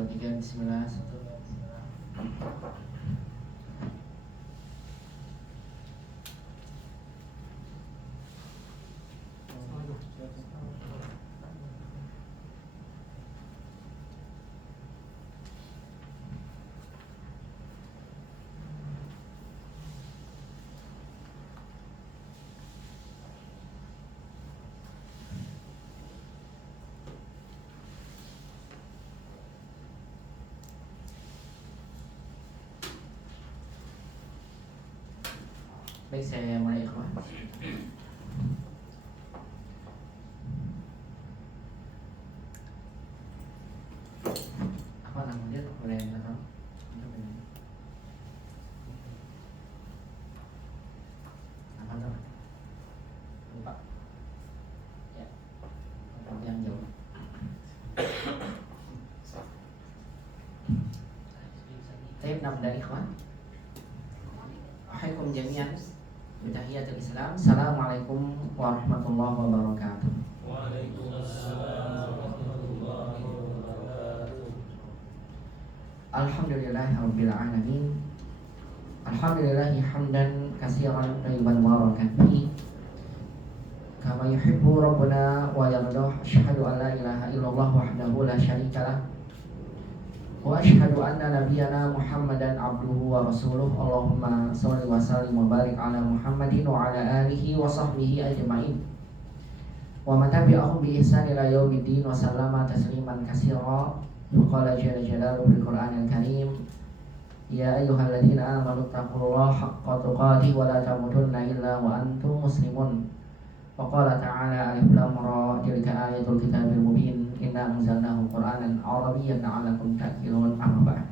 2, 3, bismillah. 1. Baik, saya mulai ikhwan. Apa namanya? Boleh nggak tahu? Apa tuh? Lupa. Ya. Tapi yang jauh. Saya nabda ikhwan. Wahaikum jami'an. Bitahiyatul Islam. Assalamualaikum warahmatullahi wabarakatuh. Waalaikumsalam warahmatullahi wabarakatuh. Alhamdulillahirabbil alamin. Alhamdulillahi hamdan katsiran thayyiban mubarakan fi kama yuhibbu rabbuna wa yardah. Asyhadu an la ilaha illallah wahdahu la syarikalah wa asyhadu anna nabiyyana Muhammadan abduhu wa rasuluh. Allahumma shalli wa sallim wa barik ala Muhammadin wa ala alihi wa sahbihi ajma'in wa man tabi'ahum bi ihsan ila yaumiddin wa sallama tasliman katsira. Qala jalla jalaluhu fil Qur'anil Karim, ya ayyuhalladzina amanu taqullaha haqqa tuqatih wa la tamutunna illa wa antum muslimun. Wa qala ta'ala alif lam ra tilka ayatul kitabil mubin inna anzalnahu Qur'anan Arabiyyan la'allakum ta'qilun. Amma ba'd.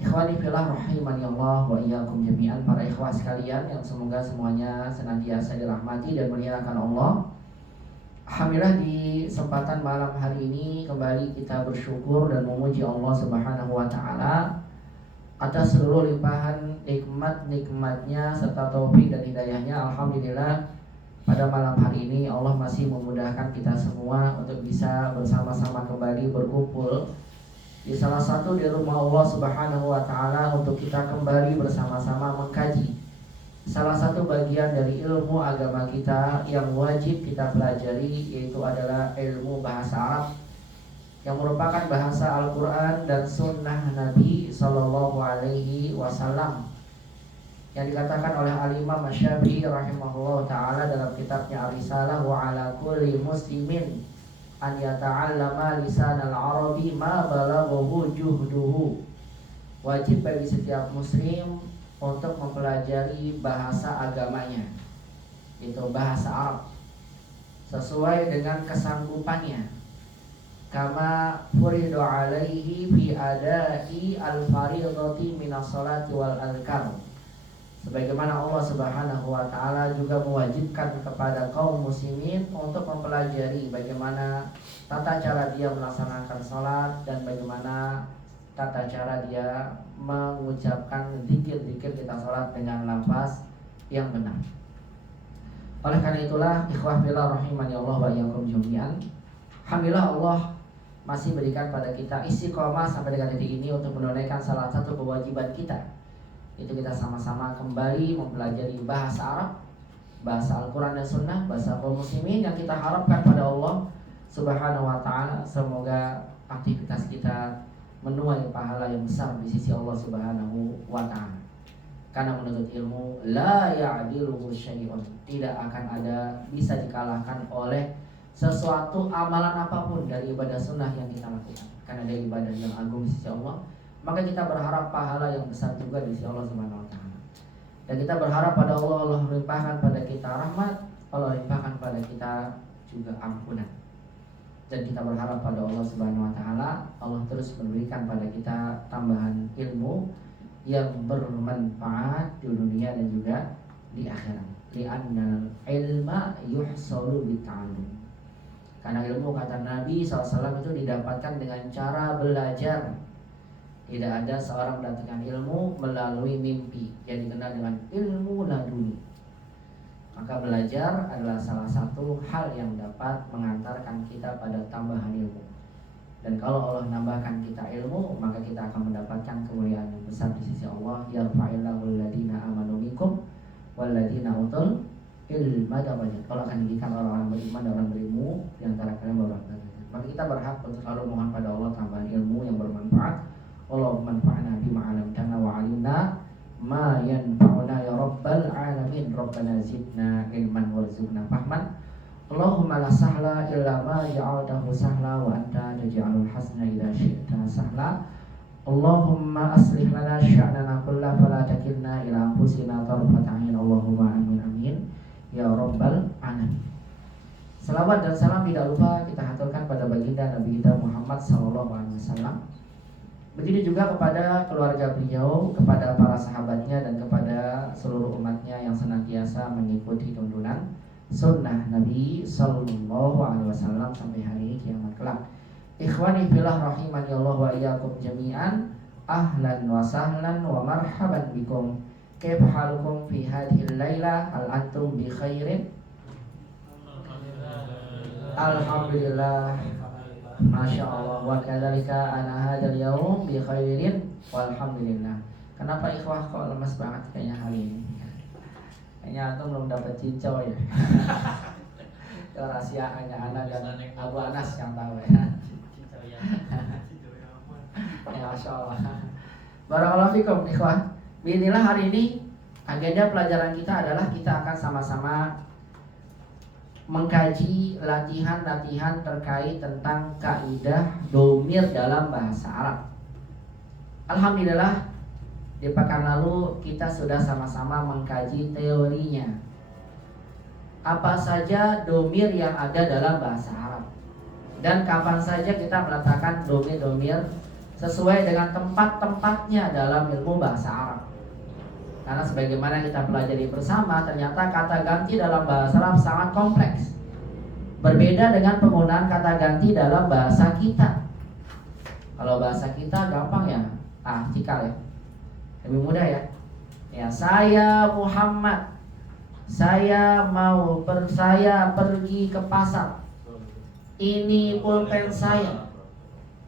Ikhwani fillah rahimani Allah wa iyyakum jami'an. Para ikhwah sekalian yang semoga semuanya senantiasa dirahmati dan dimuliakan Allah. Alhamdulillah, di kesempatan malam hari ini kembali kita bersyukur dan memuji Allah Subhanahu wa taala atas seluruh limpahan nikmat-nikmatnya serta taufik dan hidayahnya. Alhamdulillah, pada malam hari ini Allah masih memudahkan kita semua untuk bisa bersama-sama kembali berkumpul di salah satu di rumah Allah Subhanahu wa taala untuk kita kembali bersama-sama mengkaji salah satu bagian dari ilmu agama kita yang wajib kita pelajari, yaitu adalah ilmu bahasa Arab yang merupakan bahasa Al-Quran dan Sunnah Nabi Sallallahu Alaihi Wasallam, yang dikatakan oleh Al-Imam Asy-Syafi'i rahimahullah ta'ala dalam kitabnya Ar-Risalah, wa ala kulli muslimin an yata'allama lisanal arabi ma balaghahu juhduhu. Wajib bagi setiap muslim untuk mempelajari bahasa agamanya, itu bahasa Arab, sesuai dengan kesanggupannya. Kama furidu alaihi fi adai al-fariidati minas salati wal adhkar. Sebagaimana Allah Subhanahu wa taala juga mewajibkan kepada kaum muslimin untuk mempelajari bagaimana tata cara dia melaksanakan salat dan bagaimana tata cara dia mengucapkan zikir-zikir kita salat dengan lafaz yang benar. Oleh karena itulah, ikhwah fillah rahimani Allah wa iyyakum jami'an. Alhamdulillah, Allah masih berikan pada kita istiqomah sampai dengan detik ini untuk menunaikan salah satu kewajiban kita, itu kita sama-sama kembali mempelajari bahasa Arab, bahasa Al-Quran dan Sunnah, bahasa kaum muslimin, yang kita harapkan pada Allah Subhanahu wa ta'ala. Semoga aktivitas kita menuai pahala yang besar di sisi Allah Subhanahu wa ta'ala. Karena menuntut ilmu la ya'diluhu syai'un, tidak akan ada bisa dikalahkan oleh sesuatu amalan apapun dari ibadah sunnah yang kita lakukan. Karena ada ibadah yang agung di sisi Allah, maka kita berharap pahala yang besar juga di sisi Allah Subhanahu wa ta'ala. Dan kita berharap pada Allah, Allah limpahkan pada kita rahmat, Allah limpahkan pada kita juga ampunan. Dan kita berharap pada Allah Subhanahu wa ta'ala, Allah terus memberikan pada kita tambahan ilmu yang bermanfaat di dunia dan juga di akhirat. Li'annal ilma yuhsalu bitta'allum. Karena ilmu, kata Nabi SAW, itu didapatkan dengan cara belajar. Tidak ada seorang mendapatkan ilmu melalui mimpi, yang dikenal dengan ilmu laduni. Maka belajar adalah salah satu hal yang dapat mengantarkan kita pada tambahan ilmu. Dan kalau Allah nambahkan kita ilmu, maka kita akan mendapatkan kemuliaan yang besar di sisi Allah. Yarfa'illahu alladziina aamanu minkum walladziina utul ilma darajat. Allah akan meninggikan orang-orang beriman dan orang berilmu di antara kalian beberapa derajat. Maka kita berhak untuk selalu mohon pada Allah tambahan ilmu yang bermanfaat. Allahumma anfa'na bima 'allamtana wa 'allimna ma yanfa'una ya rabbal alamin. Rabbana zidna ilman warzuqna fahman. Allahumma la sahla illa ma ja'altahu sahla wa anta taj'alul hasna idza syi'ta sahla. Allahumma aslih lana sya'nana kullahu fala takilna ila anfusina tarfata 'ain. Allahumma amin amin ya rabbal alamin. Selawat dan salam tidak lupa kita haturkan pada baginda Nabi kita Muhammad sallallahu alaihi wasallam. Begitu juga kepada keluarga beliau, kepada para sahabatnya dan kepada seluruh umatnya yang senantiasa mengikuti tuntunan sunnah Nabi sallallahu alaihi wasallam sampai hari kiamat kelak. Ikhwani fillah rahimani Allah wa iyyakum jami'an. Ahlan wa sahlan wa marhaban bikum. Kaifa halukum fi hadhil lailah? Hal antum bi khairin? Alhamdulillah. Masya Allah. Wa kadzalika ana hadzal yaum bi khairin walhamdulillah. Kenapa ikhwah kok lemas banget kayaknya hari ini? Kayaknya antum belum dapat cincau ya. Itu rahasia hanya Ana dan Abu Anas yang tahu ya. Ya Masya Allah. Barakallahu fikum ikhwah. Bismillah, hari ini agenda pelajaran kita adalah kita akan sama-sama mengkaji latihan-latihan terkait tentang kaidah domir dalam bahasa Arab. Alhamdulillah, di pekan lalu kita sudah sama-sama mengkaji teorinya. Apa saja domir yang ada dalam bahasa Arab, dan kapan saja kita meletakkan domir-domir sesuai dengan tempat-tempatnya dalam ilmu bahasa Arab. Karena sebagaimana kita pelajari bersama, ternyata kata ganti dalam bahasa Arab sangat kompleks. Berbeda dengan penggunaan kata ganti dalam bahasa kita. Kalau bahasa kita gampang ya, cikal ya, lebih mudah ya. Ya, saya Muhammad, saya pergi ke pasar. Ini pulpen saya.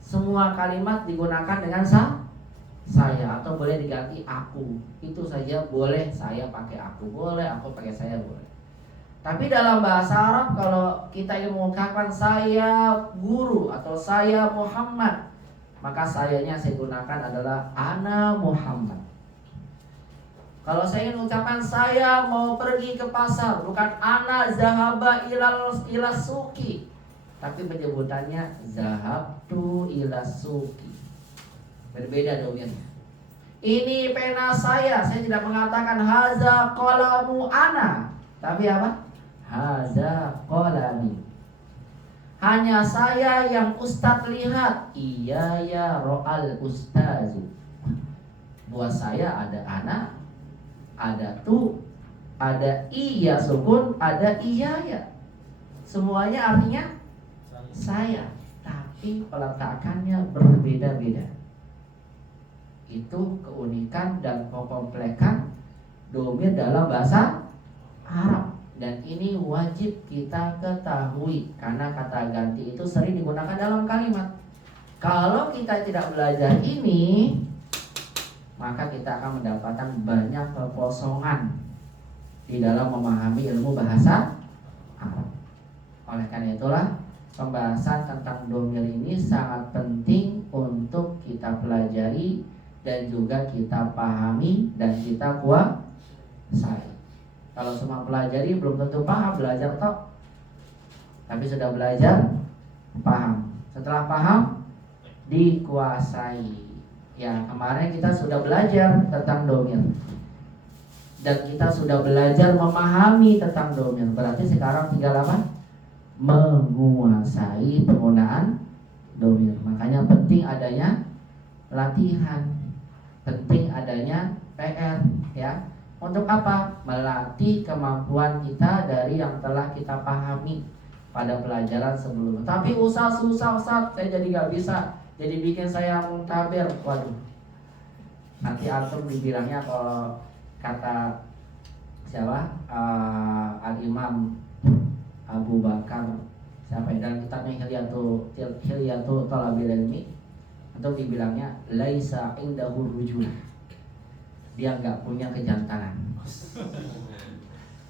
Semua kalimat digunakan dengan saya, atau boleh diganti aku. Itu saja boleh, saya pakai aku boleh, aku pakai saya boleh. Tapi dalam bahasa Arab, kalau kita ingin mengungkapkan saya guru atau saya Muhammad, maka sayanya saya gunakan adalah ana Muhammad. Kalau saya ingin mengucapkan saya mau pergi ke pasar, bukan ana zahaba ila suki, tapi penyebutannya zahabtu ila suki. Berbeda domirnya. Ini pena saya tidak mengatakan haza qalamu ana, tapi apa? Haza qalami. Hanya saya yang ustadz lihat. Iya ya ro'al ustazu. Buat saya ada ana, ada tu, ada iya sukun, ada iya ya. Semuanya artinya saya, tapi peletakannya berbeda-beda. Itu keunikan dan kekomplekan domir dalam bahasa Arab. Dan ini wajib kita ketahui, karena kata ganti itu sering digunakan dalam kalimat. Kalau kita tidak belajar ini, maka kita akan mendapatkan banyak kekosongan di dalam memahami ilmu bahasa Arab. Oleh karena itulah, pembahasan tentang domir ini sangat penting untuk kita pelajari dan juga kita pahami dan kita kuasai. Kalau semua pelajari belum tentu paham, belajar toh. Tapi sudah belajar, paham. Setelah paham, dikuasai. Ya, kemarin kita sudah belajar tentang domir, dan kita sudah belajar memahami tentang domir. Berarti sekarang tinggal apa? Menguasai penggunaan domir. Makanya penting adanya latihan, penting adanya PR, ya. Untuk apa? Melatih kemampuan kita dari yang telah kita pahami pada pelajaran sebelumnya. Tapi susah, saya jadi gak bisa. Jadi bikin saya muntaber. Waduh, nanti antum dibilangnya kalau kata siapa? Al-Imam Abu Bakar Sampai dalam kitabnya Hilyatu Thalabil Ilmi atau dibilangnya laisa indahu rujulah. Dia nggak punya kejantanan.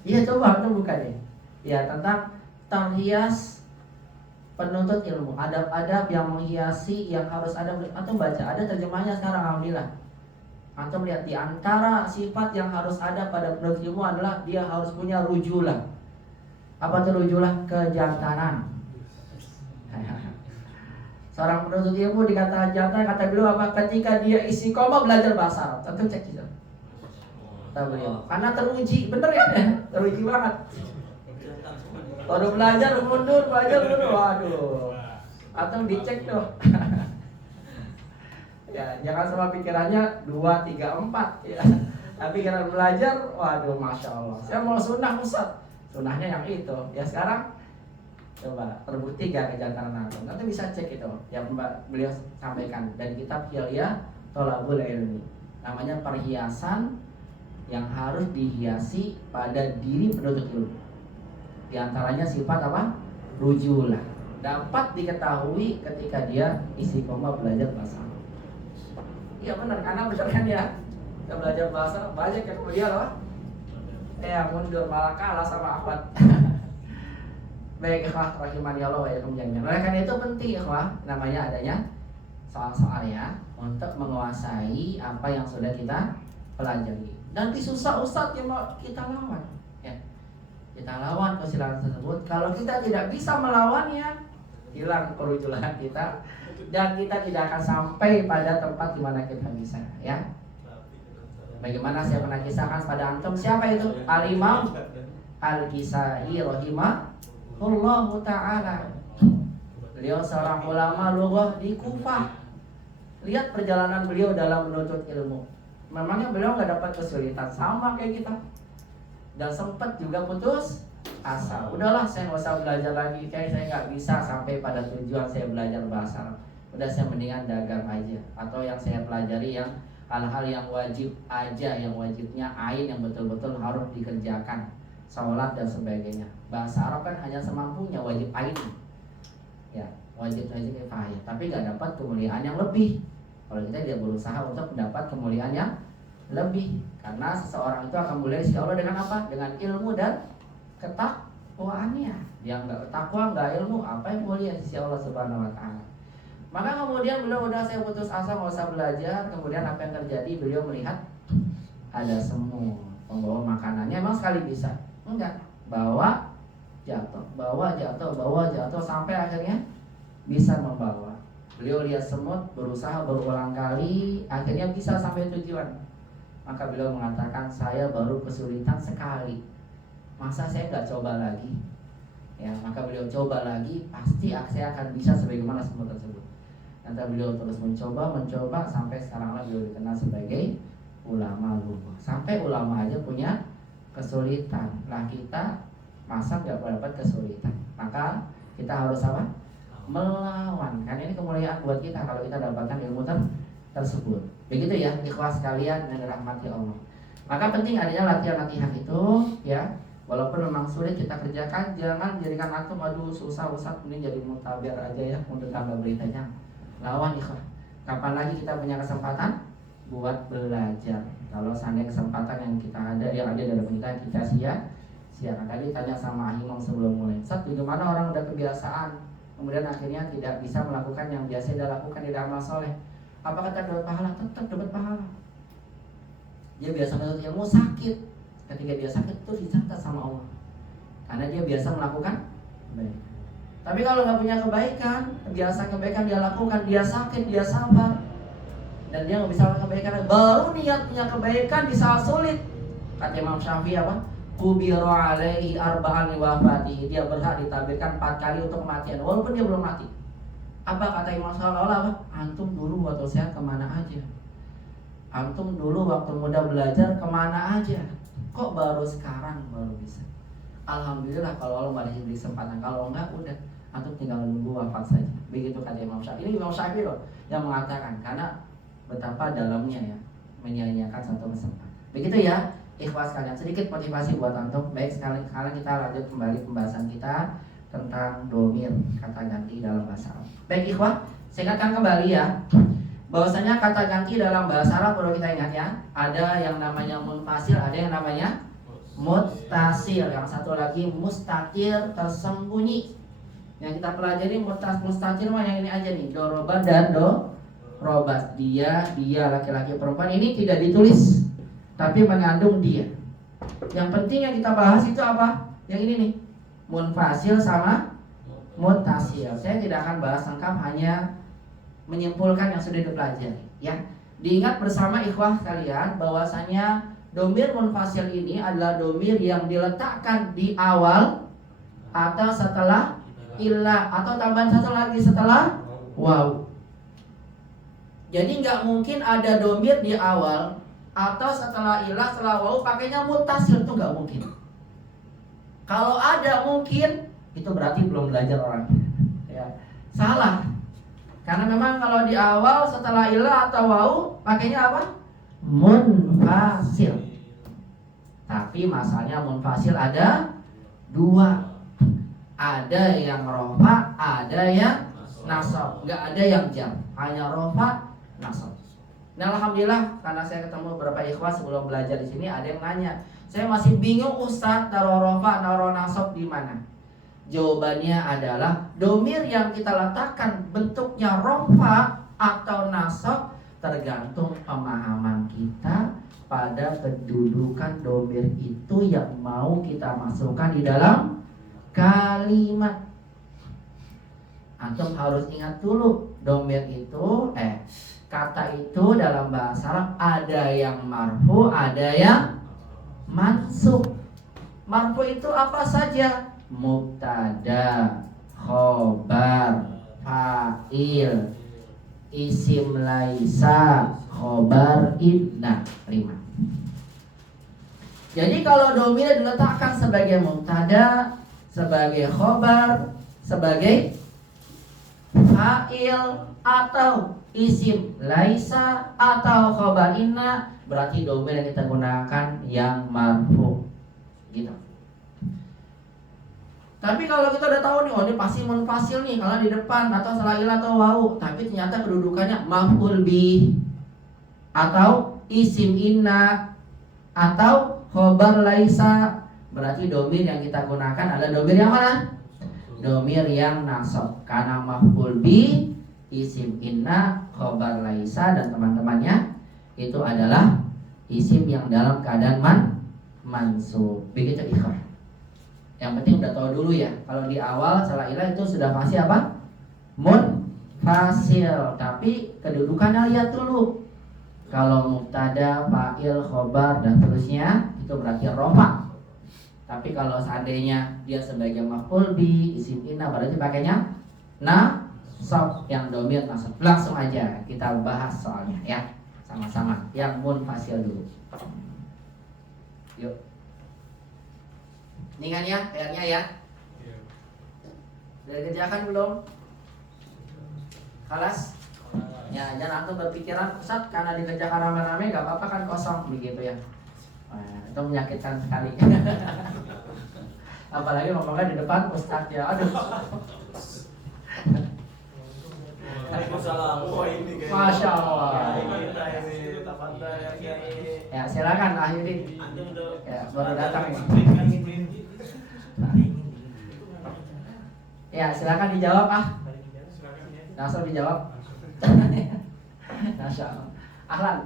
Iya, coba antum buka deh. Ya, tentang terhias penuntut ilmu, adab-adab yang menghiasi yang harus ada. Antum baca, ada terjemahnya sekarang, alhamdulillah. Antum lihat di antara sifat yang harus ada pada penuntut ilmu adalah dia harus punya rujulah. Apa itu rujulah? Kejantanan. Seorang penuntut ilmu dikatakan jantan, kata beliau apa? Ketika dia istiqomah belajar bahasa Arab. Tentu cek itu. Kata beliau, karena teruji, bener ya? Teruji banget. Baru belajar mundur, waduh. Atau dicek tuh. Ya, jangan sama pikirannya 2, 3, 4 ya. Tapi pikiran belajar, waduh, masya Allah. Saya mau sunnah Ustaz. Sunnahnya yang itu. Ya sekarang coba terbukti gak kejantanan antum. Nanti bisa cek itu yang beliau sampaikan dari kitab Hilya Thalabul Ilmi. Namanya perhiasan yang harus dihiasi pada diri penuntut ilmu. Di antaranya sifat apa? Rujulah. Dapat diketahui ketika dia istiqomah belajar bahasa Arab. Iya benar, karena benar kan ya. Kita belajar bahasa banyak yang kemudian loh. Mundur malah kalah sama akhwat. Baik ikhwah rahimani Allah wa iyyakum jami'an. Oleh karena itu penting ikhwah namanya adanya soal-soal ya untuk menguasai apa yang sudah kita pelajari. Nanti susah ustaz yang mau kita lawan ya. Kita lawan kesilapan tersebut. Kalau kita tidak bisa melawannya, hilang kerujulan kita dan kita tidak akan sampai pada tempat di mana kita bisa ya. Bagaimana saya pernah kisahkan pada antum, siapa itu? Al-Imam Al-Kisai rahimahullahu ta'ala. Beliau seorang ulama lughah di Kufah. Lihat perjalanan beliau dalam menuntut ilmu. Memangnya beliau nggak dapat kesulitan sama kayak kita, dan sempat juga putus asa. Udahlah, saya nggak usah belajar lagi, kayak saya nggak bisa sampai pada tujuan saya belajar bahasa Arab. Udah, saya mendingan dagang aja, atau yang saya pelajari yang hal-hal yang wajib aja, yang wajibnya ain yang betul-betul harus dikerjakan, sholat dan sebagainya. Bahasa Arab kan hanya semampunya, wajib ain ya, wajib kifayah, tapi nggak dapat kemuliaan yang lebih. Kalau kita dia berusaha untuk mendapat kemuliaan yang lebih, karena seseorang itu akan mulia insya Allah dengan apa? Dengan ilmu dan ketakwaannya. Dia nggak takwa, nggak ilmu, apa yang mulia insya Allah Subhanahu Wa Taala. Maka kemudian beliau udah, saya putus asa, nggak usah belajar. Kemudian apa yang terjadi? Beliau melihat ada semut pembawa makanannya. Emang sekali bisa? Enggak. Bawa jatuh sampai akhirnya bisa membawa. Beliau lihat semut, berusaha berulang kali, akhirnya bisa sampai tujuan. Maka beliau mengatakan, saya baru kesulitan sekali, masa saya nggak coba lagi? Ya, maka beliau coba lagi, pasti saya akan bisa sebagaimana semut tersebut. Nanti beliau terus mencoba sampai sekarang beliau dikenal sebagai ulama lughah. Sampai ulama aja punya kesulitan, lah kita masa nggak dapat kesulitan? Maka kita harus apa? Melawan. Karena ini kemuliaan buat kita kalau kita dapatkan ilmu tersebut. Begitu ya, ikhwas sekalian yang dirahmati Allah. Maka penting adanya latihan-latihan itu ya. Walaupun memang sulit kita kerjakan, jangan jadikan antum aduh susah Ustaz, ini jadi mutabar aja ya untuk tambah beritanya. Lawan ikhwah. Kapan lagi kita punya kesempatan buat belajar? Kalau seandainya kesempatan yang kita ada, yang ada dalam kita sia-siakan. Tadi tanya sama Ahimam sebelum mulai, Ustaz, bagaimana orang udah kebiasaan, kemudian akhirnya tidak bisa melakukan yang biasa dia lakukan di amal soleh? Apakah kita dapat pahala? Tetap dapat pahala. Dia biasa menuntut ilmu sakit, ketika dia sakit itu dicatat sama Allah, karena dia biasa melakukan baik. Tapi kalau nggak punya kebaikan, biasa kebaikan dia lakukan, dia sakit, dia sabar, dan dia nggak bisa kebaikan, baru niat punya kebaikan di saat sulit. Kata Imam Syafi'i apa? Kubiru alaihi arba'an wafatihi, dia berhak ditabirkan 4 kali untuk kematian, walaupun dia belum mati. Apa kata Imam Syafi'i? Apa? Antum dulu waktu sehat kemana aja? Antum dulu waktu muda belajar kemana aja? Kok baru sekarang baru bisa? Alhamdulillah kalau Allah masih diberi kesempatan. Kalau enggak udah, antum tinggal nunggu wafat saja. Begitu kata Imam Syafi'i. Ini Imam Syafi'i loh yang mengatakan, karena betapa dalamnya ya menyia-nyiakan satu kesempatan. Begitu ya, ikhwas kalian, sedikit motivasi buat antum. Baik, sekarang kita lanjut kembali pembahasan kita tentang domir, kata ganti dalam bahasa Arab. Baik ikhwah, saya ingatkan kembali ya, bahwasanya kata ganti dalam bahasa Arab perlu kita ingat ya, ada yang namanya munfasil, ada yang namanya muttasil, yang satu lagi mustatir, tersembunyi. Yang kita pelajari mustatir mah yang ini aja nih, doroba dan robat. Dia laki-laki perempuan, ini tidak ditulis tapi mengandung dia. Yang penting yang kita bahas itu apa? Yang ini nih, munfasil sama muttasil. Saya tidak akan bahas lengkap, hanya menyimpulkan yang sudah dipelajari ya. Diingat bersama ikhwah kalian bahwasanya domir munfasil ini adalah domir yang diletakkan di awal atau setelah ilah, atau tambahan satu lagi setelah waw. Jadi nggak mungkin ada domir di awal atau setelah ilah, setelah waw pakainya muttasil, itu nggak mungkin. Kalau ada mungkin, itu berarti belum belajar orang ya. Salah. Karena memang kalau di awal setelah ilah atau waw pakainya apa? Munfasil. Tapi masalahnya munfasil ada dua. Ada yang rofa, ada yang nasab. Nggak ada yang jar, hanya rofa, nasab. Nah alhamdulillah, karena saya ketemu beberapa ikhwah sebelum belajar di sini, ada yang nanya, saya masih bingung Ustaz, naruh rofa, naruh nasab di mana? Jawabannya adalah domir yang kita letakkan bentuknya rofa atau nasab tergantung pemahaman kita pada kedudukan domir itu yang mau kita masukkan di dalam kalimat. Antum harus ingat dulu, domir itu kata itu dalam bahasa Arab ada yang marfu, ada yang mansub. Marfu itu apa saja? Mubtada, khobar, fa'il, isim laisa, khobar inna. 5. Jadi kalau domir diletakkan sebagai mubtada, sebagai khobar, sebagai fa'il, atau isim laisa, atau khobar inna, berarti domir yang kita gunakan yang marfu gitu. Tapi kalau kita udah tahu nih, oh ini pasti munfasil nih kalau di depan atau setelah ilah atau waw, tapi ternyata kedudukannya maf'ul bi atau isim inna atau khobar laisa, berarti domir yang kita gunakan adalah domir yang mana? Domir yang nasab, karena maf'ul bi, isim inna, khobar laisa dan teman-temannya itu adalah isim yang dalam keadaan mansub. Begitu ikhwah. Yang penting udah tahu dulu ya, kalau di awal salah ilah itu sudah pasti apa? Munfasil. Tapi kedudukannya lihat dulu. Kalau mubtada, fa'il, khobar dan terusnya itu berarti rofa. Tapi kalau seandainya dia sebagai maf'ul bi, isim inna, berarti pakainya nasab, yang domir nasab. Langsung aja kita bahas soalnya ya, sama-sama yang munfasil dulu. Yuk. Ini kan ya, PR-nya ya. Udah dikerjakan belum? Kalas? Ya, jangan antum berpikiran Ustaz karena dikerjakan rame-rame gak apa-apa kan kosong begitu ya. Itu menyakitkan sekali. Apalagi ngomongnya di depan Ustaz ya. Aduh. Masya Allah. Ya silakan akhirin. Ya baru datang ini. Ya silakan dijawab langsung dijawab. Masya Allah. Ahlan.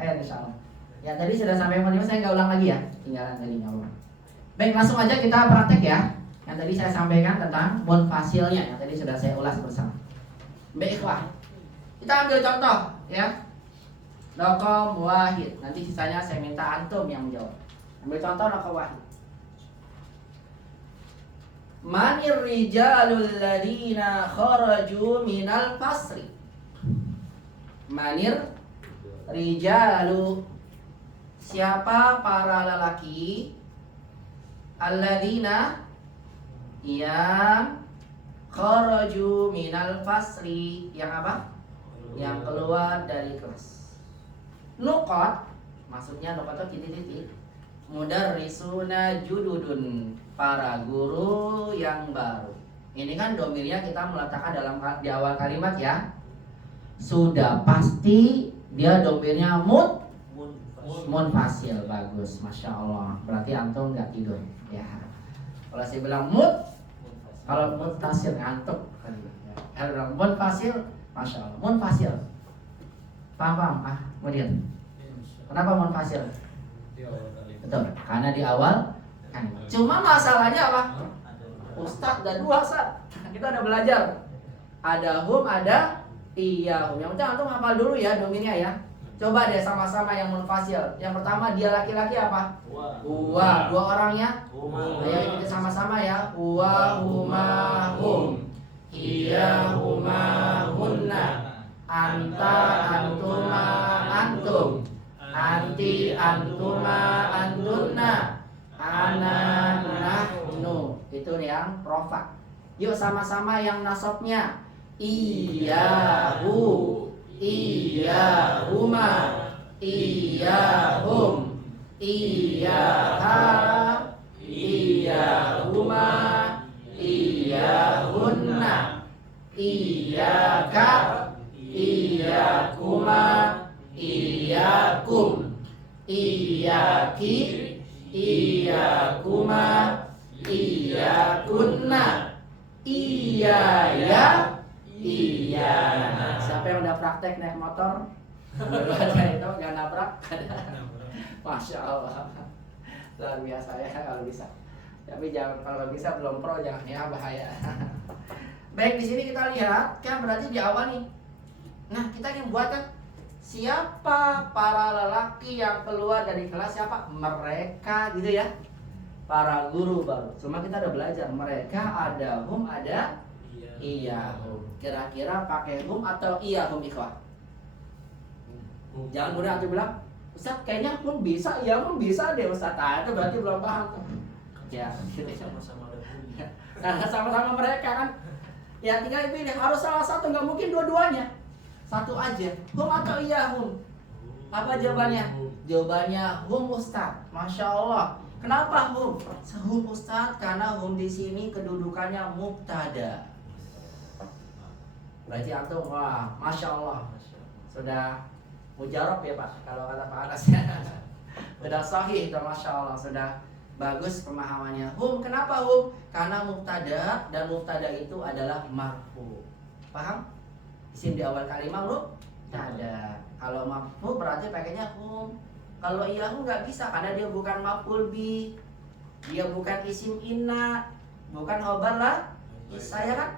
Insya Allah. Ya tadi sudah sampai mana, saya nggak ulang lagi ya, tinggalan tadi nggak ulang. Baik, langsung aja kita praktek ya. Yang tadi saya sampaikan tentang munfasilnya, yang tadi sudah saya ulas bersama. Baik, ikhwah. Kita ambil contoh ya. Raqam wahid. Nanti sisanya saya minta antum yang menjawab. Ambil contoh raqam wahid. Manir rijalul ladina kharaju minal fasri. Manir rijalu, siapa para lelaki alladzina yang kharaju minal fasri, yang apa? Yang keluar dari kelas. Nuqat, maksudnya nuqat itu titik-titik. Mudarrisuna jududun, para guru yang baru. Ini kan domirnya kita meletakkan di awal kalimat ya. Sudah pasti dia domirnya munfasil. Bagus, masya Allah. Berarti antum nggak tidur ya. Kalau saya bilang kalau munfasil ngantuk. Kalau bilang munfasil, masya Allah. Munfasil, paham? Kemudian kenapa munfasil? Betul, karena di awal kan. Cuma masalahnya apa? Ustadz ada dua, Ustadz. Kita udah belajar. Ada hum, ada iyahum. Yang penting antum hafal dulu ya domirnya ya. Coba deh sama-sama yang munfasil. Yang pertama dia laki-laki apa? Huwa. Dua orangnya? Ayo kita sama-sama ya. Huwa, huma, hum. Iyahuma, hunna. Anta, antuma, antum. Anti, antuma, antunna. Ana, nahnu. Itu yang rofa. Yuk sama-sama yang nasabnya. Iyahu, iyahuma, iyahum, iyaha, iyahuma, iyahunna, iyaka, iyakuma, iyakum, iyaki, iyakuma, iyakunna, iyaya, iya. Siapa yang udah praktek naik motor? Itu nggak nabrak? Masya Allah, luar biasa ya kalau bisa. Tapi jangan, kalau bisa belum pro jangan ya, bahaya. Baik, di sini kita lihat kan berarti di awal nih. Nah kita ingin buat kan siapa para lelaki yang keluar dari kelas, siapa? Mereka gitu ya. Para guru baru. Cuma kita udah belajar mereka ada hum, ada iyahum. Kira-kira pakai hum atau iyahum ikhwah? Jangan mudah antum bilang, Ustaz kayaknya hum bisa, iyahum bisa deh Ustaz. Itu berarti belum paham. Ya, gitu. Sama-sama ada bunyi. Nah, sama-sama mereka kan. Ya tinggal pilih, harus salah satu, nggak mungkin dua-duanya. Satu aja, hum atau iyahum. Apa jawabannya? Jawabannya hum Ustaz. Masya Allah. Kenapa hum? Hum Ustaz, karena hum di sini kedudukannya mubtada. Berarti antum, wah, masya Allah, sudah mujarab ya Pak, kalau kata Pak Anas ya. Sudah sahih, sudah masya Allah, sudah bagus pemahamannya. Hum, kenapa hum? Karena mubtada, dan mubtada itu adalah marfu. Paham? Isim di awal kalimat mubtada. Kalau marfu berarti pakainya hum. Kalau iyahum nggak bisa karena dia bukan maf'ul bi, dia bukan isim inna, bukan khobar lah. Saya kan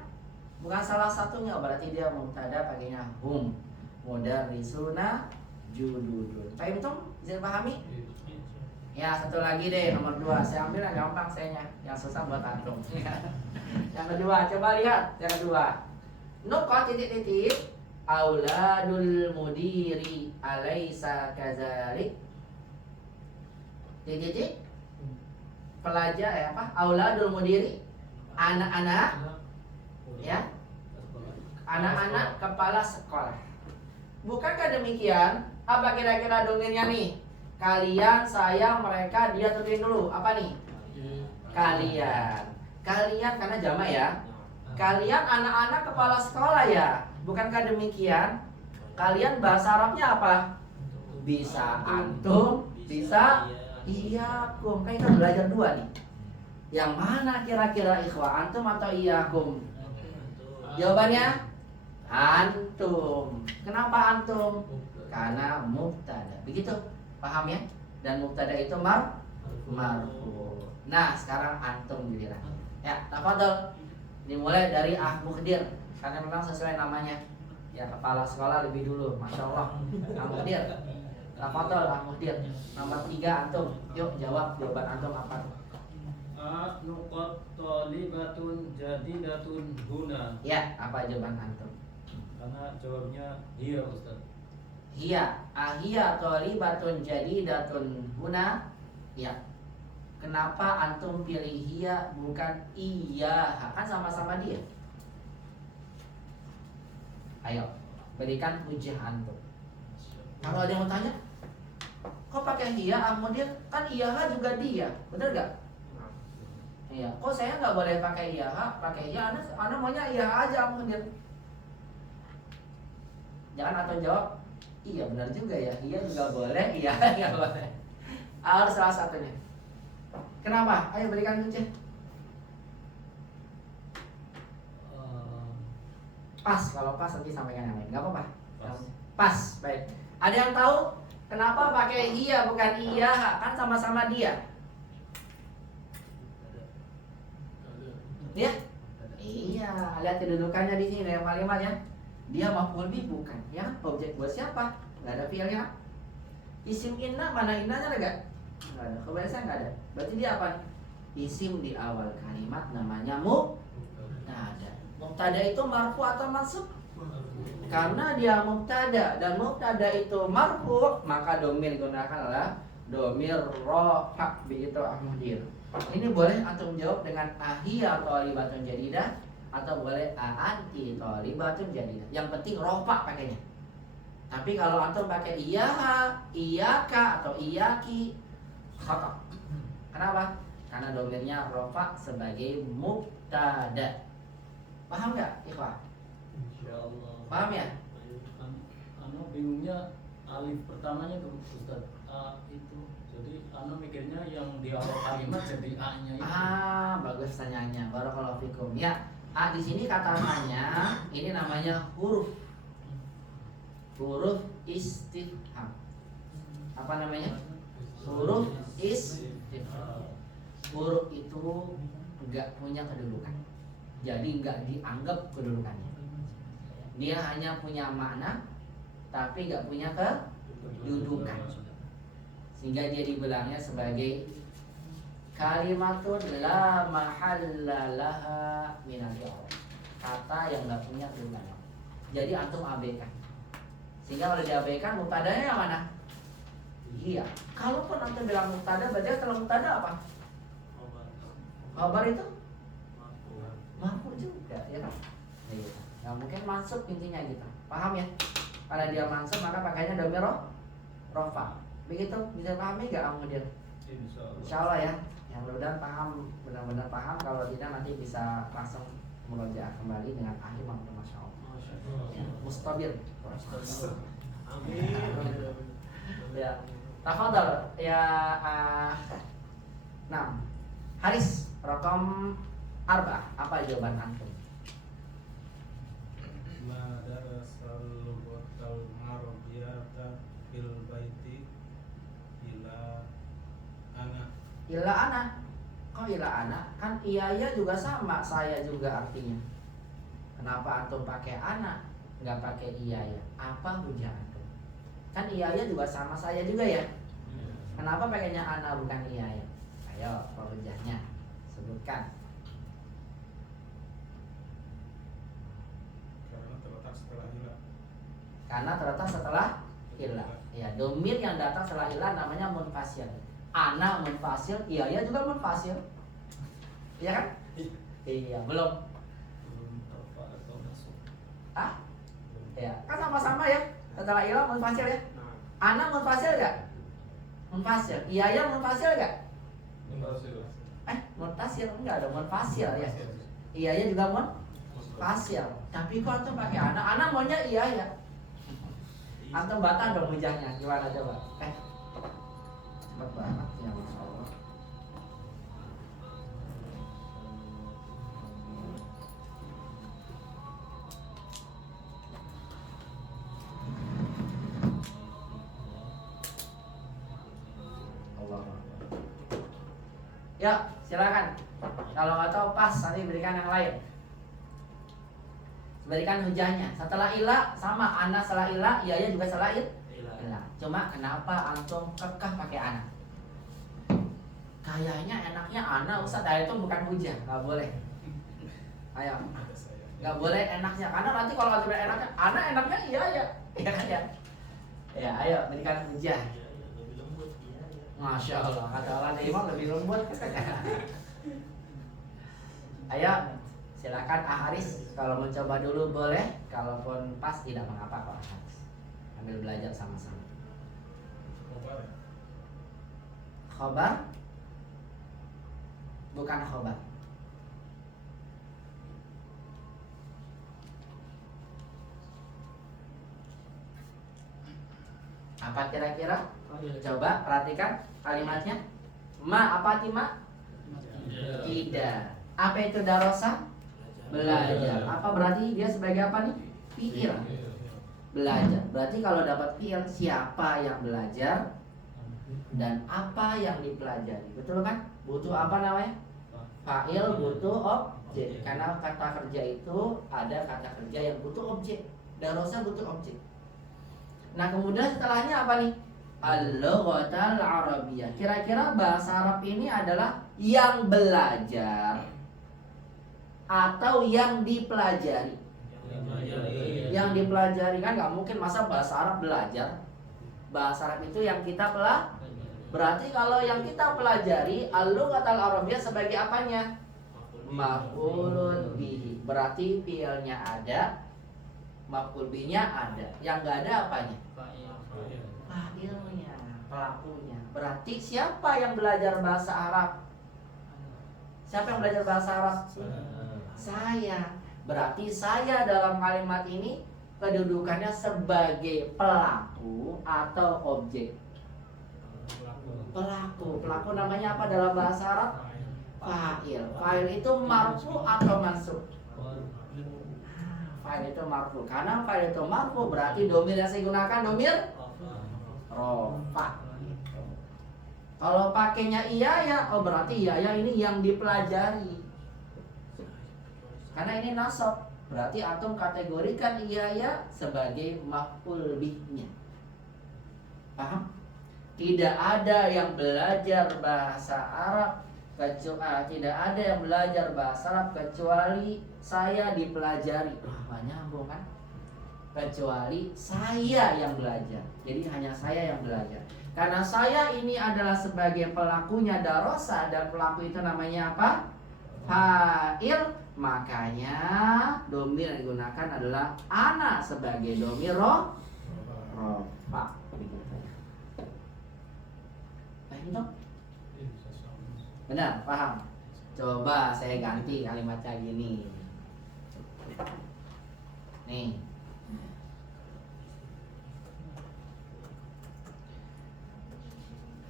bukan salah satunya, berarti dia mubtada pakainya hum. Mudarrisuna jududun. Paham tuh? Bisa pahami? Ya, satu lagi deh, nomor 2. Saya ambil yang gampang sayanya, yang susah buat antum. Yang kedua, coba lihat yang kedua. Nuqat titik-titik auladul mudiri alaisa kadzalik. Titik-titik pelajar auladul mudiri, anak-anak ya, anak-anak kepala sekolah. Bukankah demikian? Apa kira-kira domirnya nih? Kalian, saya, mereka, dia, tulis dulu. Apa nih? Kalian. Kalian karena jamak ya. Kalian anak-anak kepala sekolah ya. Bukankah demikian? Kalian bahasa Arabnya apa? Bisa antum, bisa iyakum. Kan kita belajar dua nih. Yang mana kira-kira ikhwah, antum atau iyakum? Jawabannya antum. Kenapa antum? Karena mubtada. Begitu, paham ya? Dan mubtada itu marfu. Nah, sekarang antum giliran. Ya, tafadhol. Dimulai dari Mukhdir, karena memang sesuai namanya. Ya, kepala sekolah lebih dulu. Masya Allah. Mukhdir. Tafadhol Mukhdir. Nomor 3 antum. Yuk jawab, jawaban antum apa? Nuqat talibatun jadidatun huna. Ya, apa jawaban antum? Karena jawabnya iya Ustaz. Hiya, ahiyya thalibatun jadidatun huna. Ya. Kenapa antum pilih hiya bukan iya? Kan sama-sama dia. Ayo, berikan hujah antum. Kalau ada yang mau tanya, kok pakai hiya? Kemudian kan iya juga dia, bener gak? Iya, kok saya nggak boleh pakai iya, pakai iya, anak maunya iya aja mungkin. Jangan atau jawab, iya benar juga ya, iya juga boleh, iya nggak boleh. Harus salah satunya. Kenapa? Ayo berikan kunci. Pas, kalau pas nanti sampaikan yang lain, nggak apa-apa. Pas, baik. Ada yang tahu kenapa pakai iya bukan iya? Kan sama-sama dia. Ya? Iya, lihat kedudukannya di sini yang kalimat ya. Dia maf'ul bih bukan, ya? Objek buat siapa? Nggak ada fiilnya. Isim inna, mana innanya ada nggak? Nggak ada. Kebiasaan nggak ada. Berarti dia apa? Isim di awal kalimat namanya mubtada. Mubtada itu marfu atau mansub? Karena dia mubtada dan mubtada itu marfu, maka domir digunakan adalah domir rafa begitu ahmudir. Ini boleh antum jawab dengan ahiyya thalibatun jadidah atau boleh anti thalibatun jadidah. Yang penting rafa pakainya. Tapi kalau antum pakai iyaha, iyaka atau iyaki khata. Kenapa? Karena domirnya rafa sebagai mubtada. Paham nggak, ikhwah? Insyaallah. Paham ya? Anu bingungnya alif pertamanya tuh Ustaz. A itu. Jadi anu mikirnya yang di awal kalimat jadi A-nya itu. Bagus tanyanya. Barakallahu fikum. Ya, A di sini kata A-nya ini namanya huruf. Huruf istifham. Apa namanya? Huruf istifham. Huruf itu enggak punya kedudukan. Jadi enggak dianggap kedudukannya. Dia hanya punya makna tapi enggak punya kedudukan. Sehingga dia dibilangnya sebagai kalimatun la mahalla laha minal i'rab. Kata yang enggak punya kedudukan. Jadi antum abaikan. Sehingga kalau diabaikan mubtadanya yang mana? Iya. Kalaupun antum bilang mubtada, berarti setelah mubtada apa? Khabar itu mampu juga ya kan? Nah, mungkin mansub intinya gitu. Paham ya? Kalau dia mansub maka pakainya domir rofa. Begitu bisa pahami nggak kemudian? Insyaallah ya. Yang mudah-mudahan paham, benar-benar paham. Kalau tidak nanti bisa langsung murojaah kembali dengan ahli mampu masya Allah. Ya, mustabir. Amin. Ya. Tafadhal ya. Nah, Haris rakam 4, apa jawaban antum? Ma darasal lughatal arabiyata fil baiti ila ana. Ila anak. Kok ila anak? Kan iya juga sama, saya juga artinya. Kenapa antum pakai anak, nggak pakai iya ya? Apa hujah antum? Kan iya juga sama saya juga ya. Kenapa pakainya ana bukan iya ya? Ayo, apa hujahnya? Sebutkan. Karena terletak setelah ilah. Ya, domir yang datang setelah ilah namanya munfasil. Ana munfasil, iya juga munfasil. Iya kan? Iya, belum. Ya, kan sama-sama ya. Setelah ilah munfasil ya. Ana munfasil enggak? Munfasil. Iya munfasil enggak? Munfasil enggak ada munfasil ya. Iya juga munfasil. Tapi kok antum pakai ana? Ana maunya iya ya. Antum bata dong hujahnya, gimana coba? Cepat banget ya, masya Allah. Allah. Ya, silakan. Kalau nggak tahu pas, nanti berikan yang lain. Berikan hujahnya. Setelah ilah sama ana setelah ilah, iya juga setelah ilah. Cuma kenapa antum kekeh pakai ana? Kayaknya enaknya ana Ustaz, itu bukan hujah, nggak boleh. Ayo, nggak boleh enaknya. Karena nanti kalau antum enaknya, ana enaknya iya ya kan ya? Ya, ayo berikan hujah. Masya Allah, kata Allah Imam lebih lembut. Ayo. Silakan Haris, kalau mencoba dulu boleh, kalaupun pas tidak mengapa kok Haris. Ambil belajar sama-sama. Khobar bukan khobar. Apa kira-kira? Coba perhatikan kalimatnya. Ma apa ma? Tidak. Apa itu darosa? Belajar. Apa berarti dia sebagai apa nih? Fi'il. Belajar. Berarti kalau dapat fi'il, siapa yang belajar dan apa yang dipelajari. Betul kan? Butuh apa namanya? Fa'il, butuh objek. Karena kata kerja itu ada kata kerja yang butuh objek. Darosa butuh objek. Nah kemudian setelahnya apa nih? Al-lughatul Arabiyyah. Kira-kira bahasa Arab ini adalah yang belajar atau yang dipelajari? Yang dipelajari. Kan nggak mungkin masa bahasa Arab belajar. Bahasa Arab itu yang kita pelajari. Berarti kalau yang kita pelajari al-lughatul Arabiyyah sebagai apanya? Maf'ulun bihi. Berarti fi'ilnya ada, maf'ul bihi-nya ada. Yang nggak ada apanya? Fa'ilnya, pelakunya. Berarti siapa yang belajar bahasa Arab? Siapa yang belajar bahasa Arab? Saya. Berarti saya dalam kalimat ini kedudukannya sebagai pelaku atau objek? Pelaku. Pelaku namanya apa dalam bahasa Arab? Fa'il. Fa'il itu marfu atau mansub? Fa'il itu marfu. Karena fa'il itu marfu berarti domir yang saya gunakan domir rofa. Kalau pakainya iya ya, oh berarti iya ya ini yang dipelajari. Karena ini nasab, berarti antum kategorikan iya ya sebagai maf'ul bihnya. Paham? Tidak ada yang belajar bahasa Arab kecuali tidak ada yang belajar bahasa Arab kecuali saya dipelajari. Wah, nyambung kan? Kecuali saya yang belajar. Jadi hanya saya yang belajar. Karena saya ini adalah sebagai pelakunya darosa dan pelaku itu namanya apa? Fa'il. Makanya domir yang digunakan adalah ana sebagai domir rofa. Paham? Benar, paham? Coba saya ganti kalimatnya gini. Nih.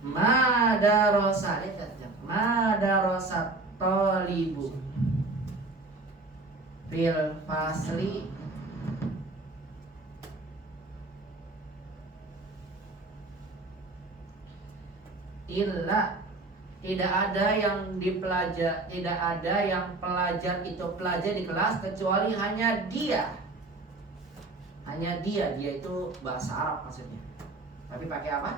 Madarasa, madarasa tolibu fil fasli illa, tidak ada yang dipelajar, tidak ada yang pelajar itu pelajar di kelas kecuali hanya dia. Hanya dia itu bahasa Arab maksudnya. Tapi pakai apa?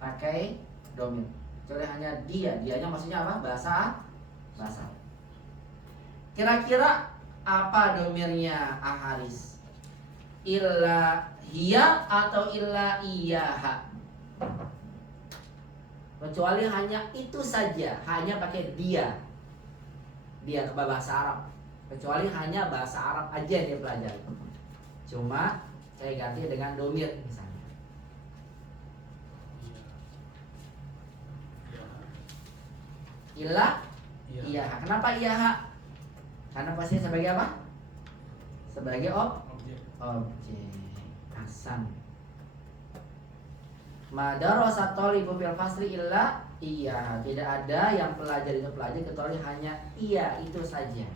Pakai domir. Kecuali hanya dia, dianya maksudnya apa? Bahasa Arab. Kira-kira apa domirnya Aharis? Illa hiya atau illa iyaha? Kecuali hanya itu saja, hanya pakai dia ke bahasa Arab. Kecuali hanya bahasa Arab aja yang dia pelajari. Cuma saya ganti dengan domir misalnya. Illa iya. Kenapa iya? Karena pastinya sebagai apa? Sebagai objek. Hasan. Madarasat thalibu fil fasli illa iya. Tidak ada yang pelajar itu pelajar kecuali hanya iya itu saja.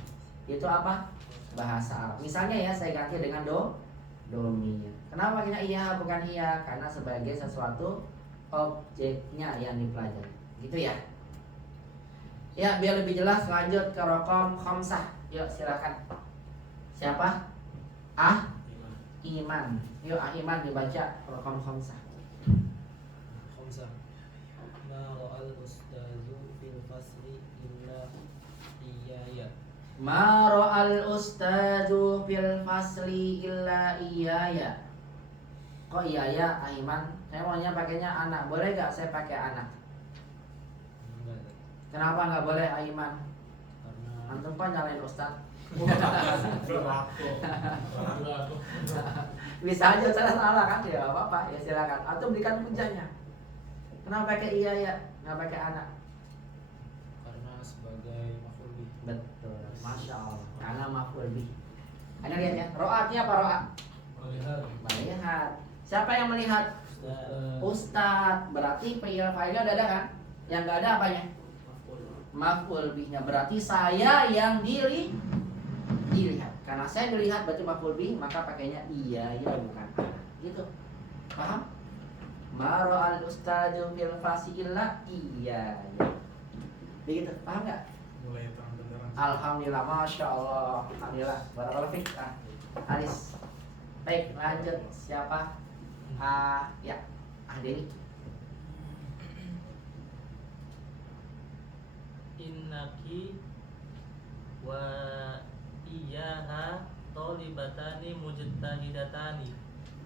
Itu apa? Bahasa Arab. Misalnya ya saya ganti dengan domir. Kenapa pakainya iya bukan iya? Karena sebagai sesuatu objeknya yang dipelajari. Gitu ya. Ya biar lebih jelas lanjut ke raqam khamsah. Yuk silakan. Siapa? Iman. Yuk Iman dibaca raqam khamsah. Ma ra'al ustazu fil fasli illa iyaya. Ma ra'al ustazu fil fasli illa iyaya. Kok iyaya Iman? Saya maunya pakainya anak. Boleh gak saya pakai anak? Enggak. Kenapa nggak boleh Aiman? Karena Antum kan nyalain Ustaz. Bisa aja salah kan ya apa-apa ya silakan. Antum berikan hujahnya. Kenapa pakai iya ya? Nggak pakai anak? karena Betul. Masya Allah. Karena maf'ul bih. Anda lihat ya. Ro'a artinya apa ro'a? Melihat. Melihat. Siapa yang melihat? Ustadz. Berarti fi'il fa'ilnya udah ada kan? Yang nggak ada apanya? Maf'ul bihnya. Berarti saya yang dilihat. Karena saya dilihat berarti maf'ul bih, maka pakainya iya ya bukan ana. Gitu. Paham? Mara'al ustadzu fil fasillah iya ya. Begitu. Paham nggak? Mulai terang benderang. Alhamdulillah, masya Allah, alhamdulillah, barakallahu fiik. Anis, baik lanjut siapa? Ya, Dewi. Innaki wa iyaha tolibatani mujtahidatani.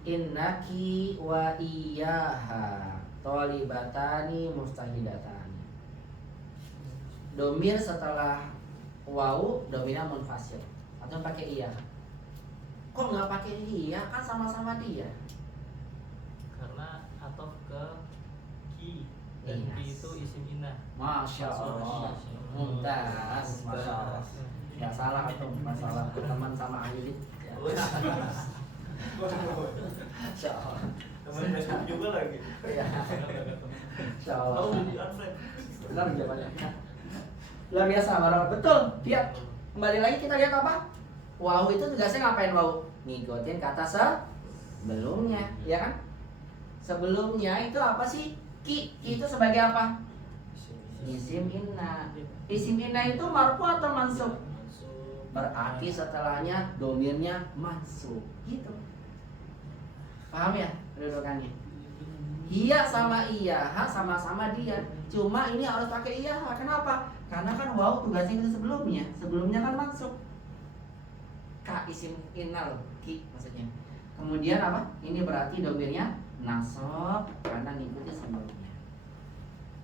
Innaki wa iyaha tolibatani mustahidatani. Domir setelah wawu domirnya munfasil atau pakai iya. Kok nggak pakai iya? Kan sama-sama dia. Karena atof ke ki dan Iya. ki itu isim inah. Masya Allah, mumtaz, masya Allah. Nggak salah atau masalah teman sama Ayu. Masya Allah. Teman Facebook juga lagi. Iya. Masya Allah. Oh, di unfriend. Benar jawabannya. Luar biasa, Bapak. Betul. Lihat. Kembali lagi kita lihat apa? Wow itu tugasnya ngapain wow? Ngikutin kata sebelumnya, ya kan? Sebelumnya itu apa sih? Ki itu sebagai apa? Isim inna. Isim inna itu marfu atau mansub? Berarti setelahnya domirnya mansub. Gitu. Paham ya kedudukannya? Iya sama iya, sama-sama dia. Cuma ini harus pakai iya. Kenapa? Karena kan waw tugasnya itu sebelumnya. Sebelumnya kan mansub. Ka isim innal ki maksudnya. Kemudian apa? Ini berarti domirnya nasab karena ngikutin sebelumnya.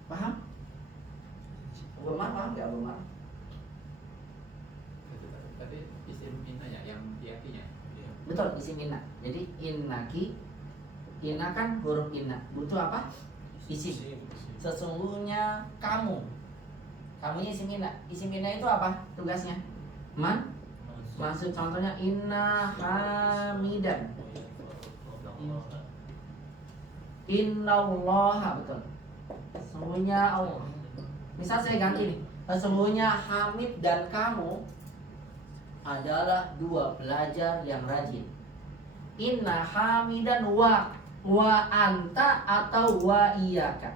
Paham? Bumar paham nggak Bumar? Tadi isim inna ya, yang diakinya. Betul, isim inna. Jadi innaki, inna kan huruf inna. Butuh apa? Isim. Sesungguhnya kamu. Kamunya isim inna. Isim inna itu apa tugasnya? Maksud contohnya inna hamidan. Innallaha, betul. Sesungguhnya Allah. Misal saya ganti nih. Sesungguhnya Hamid dan kamu adalah dua pelajar yang rajin. Inna hamidan wa anta atau wa iyaka.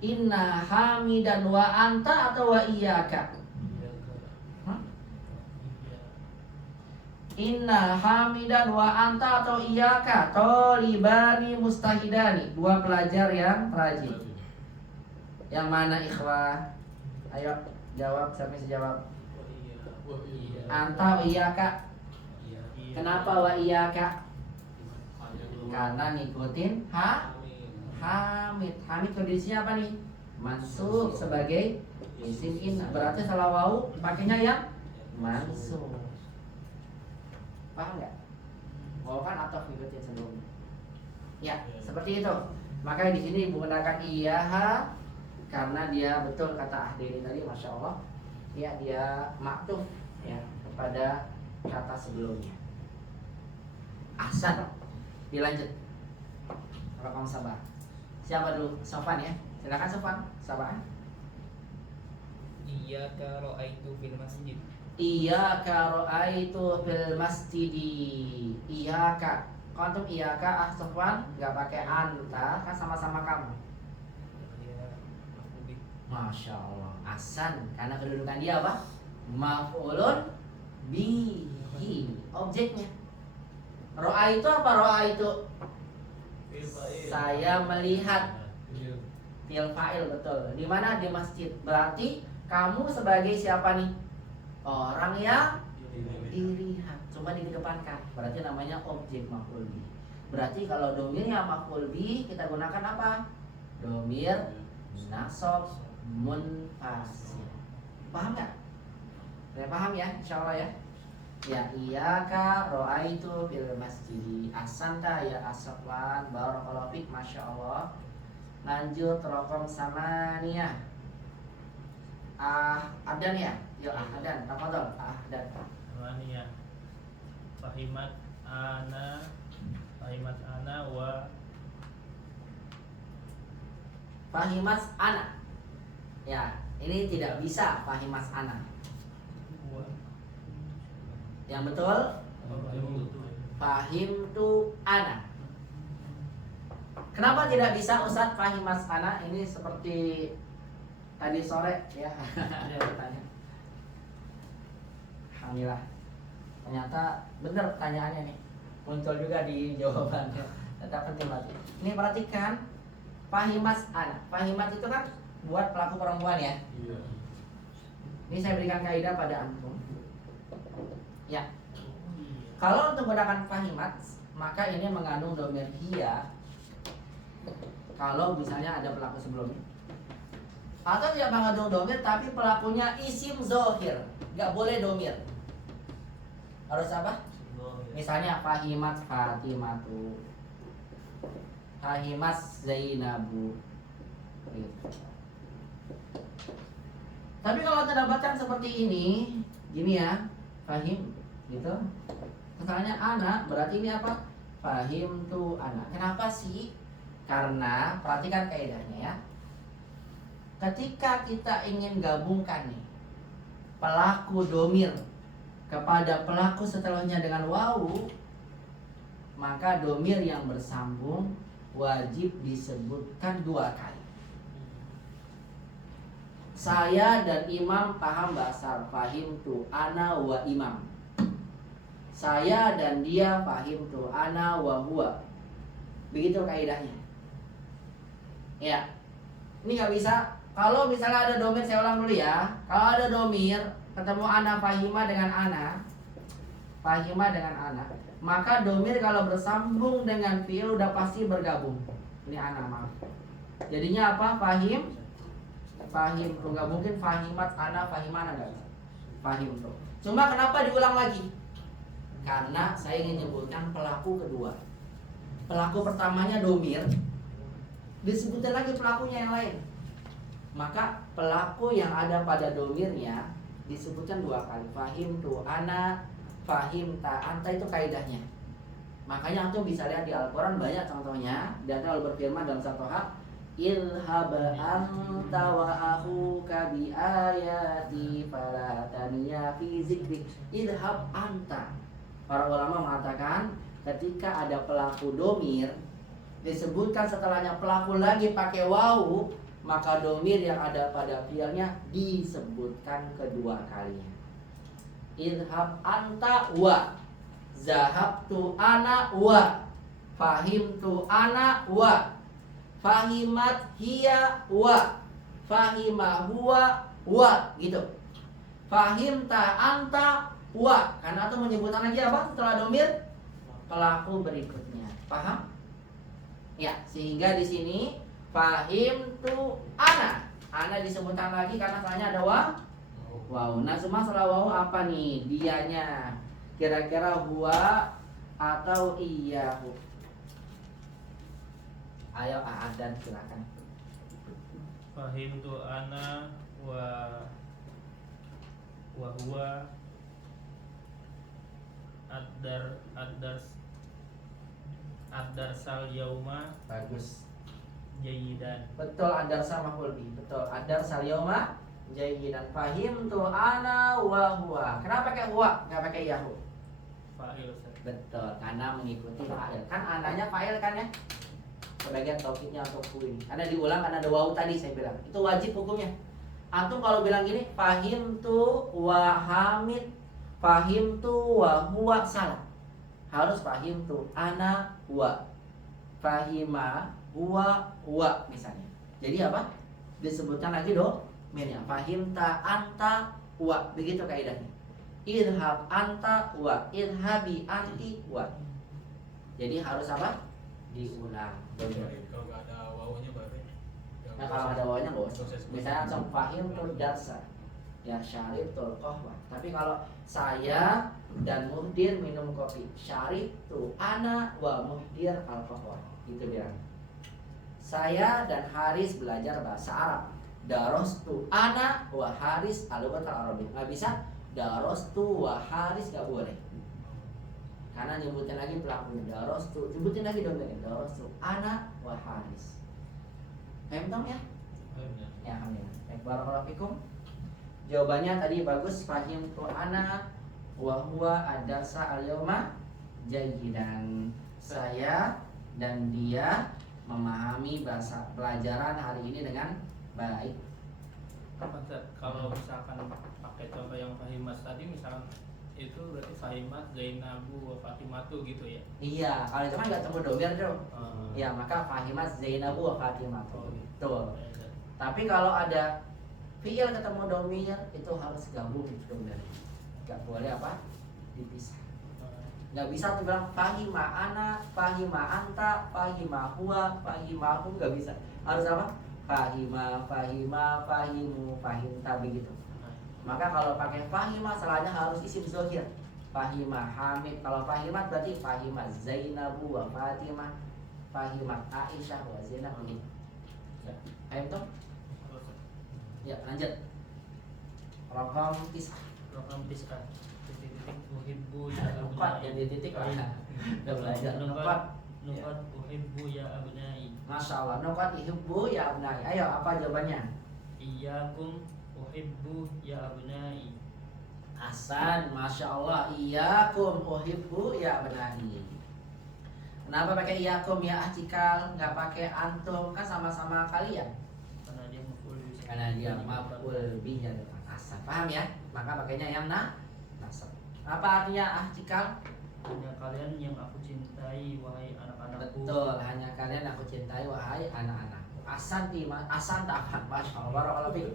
Inna hamidan wa anta atau wa iyaka. Inna hamidan wa anta atau iyaka tolibani mustahidani. Dua pelajar yang rajin. Yang mana ikhwah? Ayo jawab, siapa yang jawab? Anta wa iyaka. Kenapa wa iyaka? Karena ngikutin Hamid. Hamid kondisinya apa nih? Mansub sebagai isim inna. Berarti salah wau pakainya yang mansub. Paham nggak? Wau kan atau ngikutin sebelumnya. Ya, seperti itu. Maka di sini menggunakan iyaha karena dia betul kata Ahdi ini tadi, masya Allah. Ya, dia maktuf ya kepada kata sebelumnya. Ahsan. Dilanjut. Kalau kamu sabar. Siapa dulu? Sofan ya. Silakan Sofan. Sabar. Iyyaka ra'aitu fil masjid. Iyyaka ra'aitu fil masjidi. Iyyaka. Kalau iyyaka Sofwan enggak pakai anta, kan sama-sama kamu. Ya, maf'ul bih. Masya Allah. Ahsan. Karena kedudukan dia apa? Maf'ulun bihi. Objeknya. Ro'a itu apa? Ro'a itu saya melihat. Fil fa'il, betul. Di mana? Di masjid. Berarti kamu sebagai siapa nih? Orang yang dilihat. Cuma dikedepankan. Berarti namanya objek maf'ul bih. Berarti kalau domirnya maf'ul bih kita gunakan apa? Domir nasab munfasil. Paham nggak? Saya paham ya, insyaallah ya. Ya iyyaka ra'aitu fil masjid. Ahsanta ya Asfwan, barakallahu fik, masyaallah. Lanjut raqam samaniyah. Adan ya? Yuk Adan, tafadhol. Adan. ثمانية فهمت أنا Fahimas ana. Ya, ini tidak bisa fahimas ana. Yang betul fahimtu ana. Kenapa tidak bisa Ustadz fahimas ana? Ini seperti tadi sore ya. Ada yang bertanya. Alhamdulillah. Ternyata benar pertanyaannya nih. Muncul juga di jawabannya. Tetap penting lagi. Ini perhatikan fahimas ana. Fahimat itu kan buat pelaku perempuan ya. Iya. Ini saya berikan kaidah pada antum. Ya. Kalau untuk menggunakan fahimat, maka ini mengandung domir hiya. Kalau misalnya ada pelaku sebelumnya. Atau tidak mengandung domir tapi pelakunya isim zohir, nggak boleh domir. Harus apa? Misalnya fahimat Fatimatu, fahimat Zainabu. Gitu. Tapi kalau terdapatkan seperti ini, gini ya, fahim, gitu. Misalnya anak, berarti ini apa? Fahim tu anak. Kenapa sih? Karena perhatikan kaidahnya ya. Ketika kita ingin gabungkan nih pelaku domir kepada pelaku setelahnya dengan wawu, maka domir yang bersambung wajib disebutkan 2 kali. Saya dan imam paham bahasa fahim tu ana wa imam. Saya dan dia fahim tu ana wa huwa. Begitu kaidahnya. Ya. Ini nggak bisa. Kalau misalnya ada domir, saya ulang dulu ya. Kalau ada domir ketemu ana fahima dengan ana, fahima dengan ana, maka domir kalau bersambung dengan fi'il udah pasti bergabung. Ini ana, maaf. Jadinya apa? Fahim, fahim tuh, nggak mungkin fahimat ana fahimana, nggak bisa. Fahim tuh. Cuma kenapa diulang lagi? Karena saya ingin menyebutkan pelaku kedua. Pelaku pertamanya domir, disebutkan lagi pelakunya yang lain. Maka pelaku yang ada pada domirnya disebutkan 2 kali. Fahim tu ana, fahim ta anta, itu kaidahnya. Makanya antum bisa lihat di Al-Quran banyak contohnya. Dan Allah berfirman dalam satu hal, ilhab anta wa akhuka bi ayati fala taniya fi zikri. Ilhab anta. Para ulama mengatakan ketika ada pelaku domir disebutkan setelahnya pelaku lagi pakai wawu, maka domir yang ada pada fi'ilnya disebutkan kedua kalinya. Idhab anta wa, zahabtu ana wa, fahimtu ana wa, fahimat hiya wa, fahima huwa wa, gitu. Fahimta anta wa, karena itu menyebutkan lagi apa setelah domir? Pelaku berikutnya. Paham? Ya, sehingga di sini fahim tu ana. Ana disebutkan lagi karena setelahnya ada waw. Nah, semua setelah waw apa nih? Dianya. Kira-kira huwa atau iyahu? Ayo A'adan silakan. Fahim tu ana wa huwa ad-dar sal yauma Bagus. jayidan. Betul, adarsa maf'ul bih. Betul, adarsa yauma jayidan. Fahim tu ana wa huwa. Kenapa pakai huwa? Enggak pakai yahu. Fa'il Ustaz. Betul, karena mengikuti fa'il. Kan ananya fa'il kan ya? Sebagian topiknya atau ini. Karena diulang karena ada wawu tadi saya bilang. Itu wajib hukumnya. Antum kalau bilang gini, fahim tu wa hamid, fahim tu wa huwa, salah. Harus fahim tu ana wa, fahima huwa misalnya. Jadi apa? Disebutkan lagi domirnya. Fahimta anta wa, begitu kaidahnya. Idhab anta wa, idhabi anti wa. Jadi harus apa? Diulang. Kalau nggak ada wawunya berarti. Nah, kalau ada wawunya nggak usah. Misalnya langsung fahim tu darsa, ya syarib tul qahwa. Tapi kalau saya dan muhdir minum kopi, syarib tu ana wa muhdir al qahwa, itu dia. Saya dan Haris belajar bahasa Arab. Darostu ana wa Haris al-lughah al-arabiyyah. Nggak bisa darostu wa Haris, nggak boleh. Karena nyebutin lagi pelakunya. Darostu, sebutin lagi domirnya. Darostu ana wa Haris. Paham dong ya? Ya, alhamdulillah. Baik, barakallahu fikum. Jawabannya tadi bagus. Fahim tu ana wa huwa adarsa al-yawma jayyidan. Saya dan dia memahami bahasa pelajaran hari ini dengan baik. Ustaz, kalau misalkan pakai contoh yang Fahimat tadi, misalkan itu berarti Fahimat, Zainabu, wa Fatimatu gitu ya? Iya, kalau itu kan nggak temu domir tuh. Oh. Ya, maka Fahimat, Zainabu, wa Fatimah. Oh, gitu. Betul. Tapi kalau ada fiil ketemu domir itu harus gabung domir. Nggak boleh apa? Dipisah. Nggak bisa tuh bilang fahima ana, fahima anta, fahima huwa, fahimahu, nggak bisa. Harus apa? Fahima, fahima, fahimu, fahimta, begitu. Maka kalau pakai fahima salahnya harus isim zohir. Fahima Hamid. Kalau fahimat berarti fahima Zainabu wa Fatimah, fahimat Aisyah wa Zainab, begitu. Paham tuh? Ya, lanjut. Rokam tisah. Program tis'ah. Titik uhibbu ya Empat yang abnai. di titik lah. Udah belajar. Empat. Nukat uhibbu ya abnai. Masya Allah. Nukat ihibbu ya abnai. Ayo, apa jawabannya? Iyyakum uhibbu ya abnai. Hasan, Masya Allah. Iyakum uhibbu ya abnai. Kenapa pakai iyakum ya ahtikal? Nggak pakai antum, kan sama-sama kalian. Karena dia maf'ul bih. Karena dia maf'ul bih ya. Hasan, paham ya? Maka pakainya yang nasab. Apa artinya ahtikal? Hanya kalian yang aku cintai, wahai anak-anakku. Betul, hanya kalian aku cintai wahai anak-anak. Asanti, asan tak, Masya Allah. Barakallahu fiik.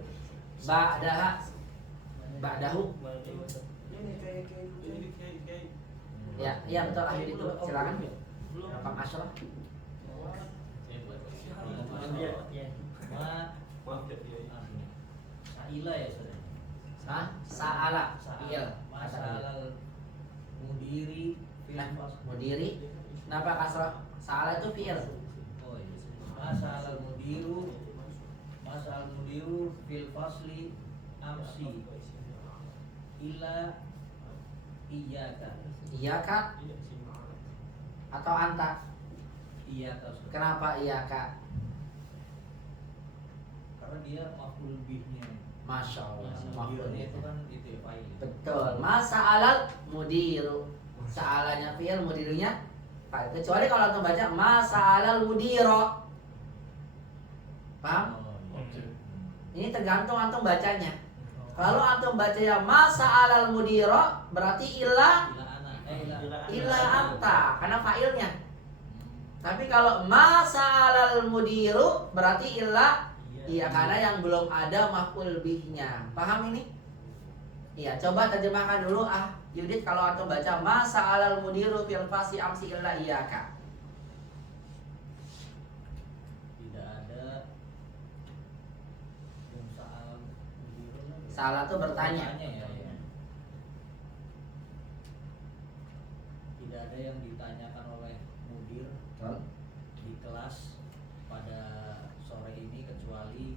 Ba'dahu. Ya, iya betul, akhir itu. Silakan. Rekam Asyraf. Sa'ila ya saudara. Hah? Sa'ala. Iya. Masalal mudiri fil Nah, fasl. mudiri. Kenapa kasrah? Sa'ala itu fi'il. Oh iya. Masalal mudiru fil fasli amsi ila iyyaka. Iya kak? Atau anta? Iyyaka. Saudara. Kenapa iya kak? Karena dia maf'ul bihnya. Masya Allah. Mudirnya itu kan itu ya fa'il. Betul. Masa'alal mudiru. Sa'alanya fi'il, mudirunya fa'il. Kecuali kalau antum baca masa'alal mudiro. Paham? Oh, iya. Ini tergantung antum bacanya. Kalau antum bacanya masa'alal mudiro berarti ila ila anta karena fa'ilnya. Tapi kalau masa'alal mudiru berarti ila iya karena yang belum ada maf'ul bihnya. Paham ini? Iya, coba terjemahkan dulu Yudit kalau antum baca masa'alal mudiru fil fasli amsi illa iyyaka. Tidak ada yang soal mudiru kan? Salah tuh bertanya. Ya. Tidak ada yang ditanyakan oleh mudir Betul. di kelas pada sore ini kecuali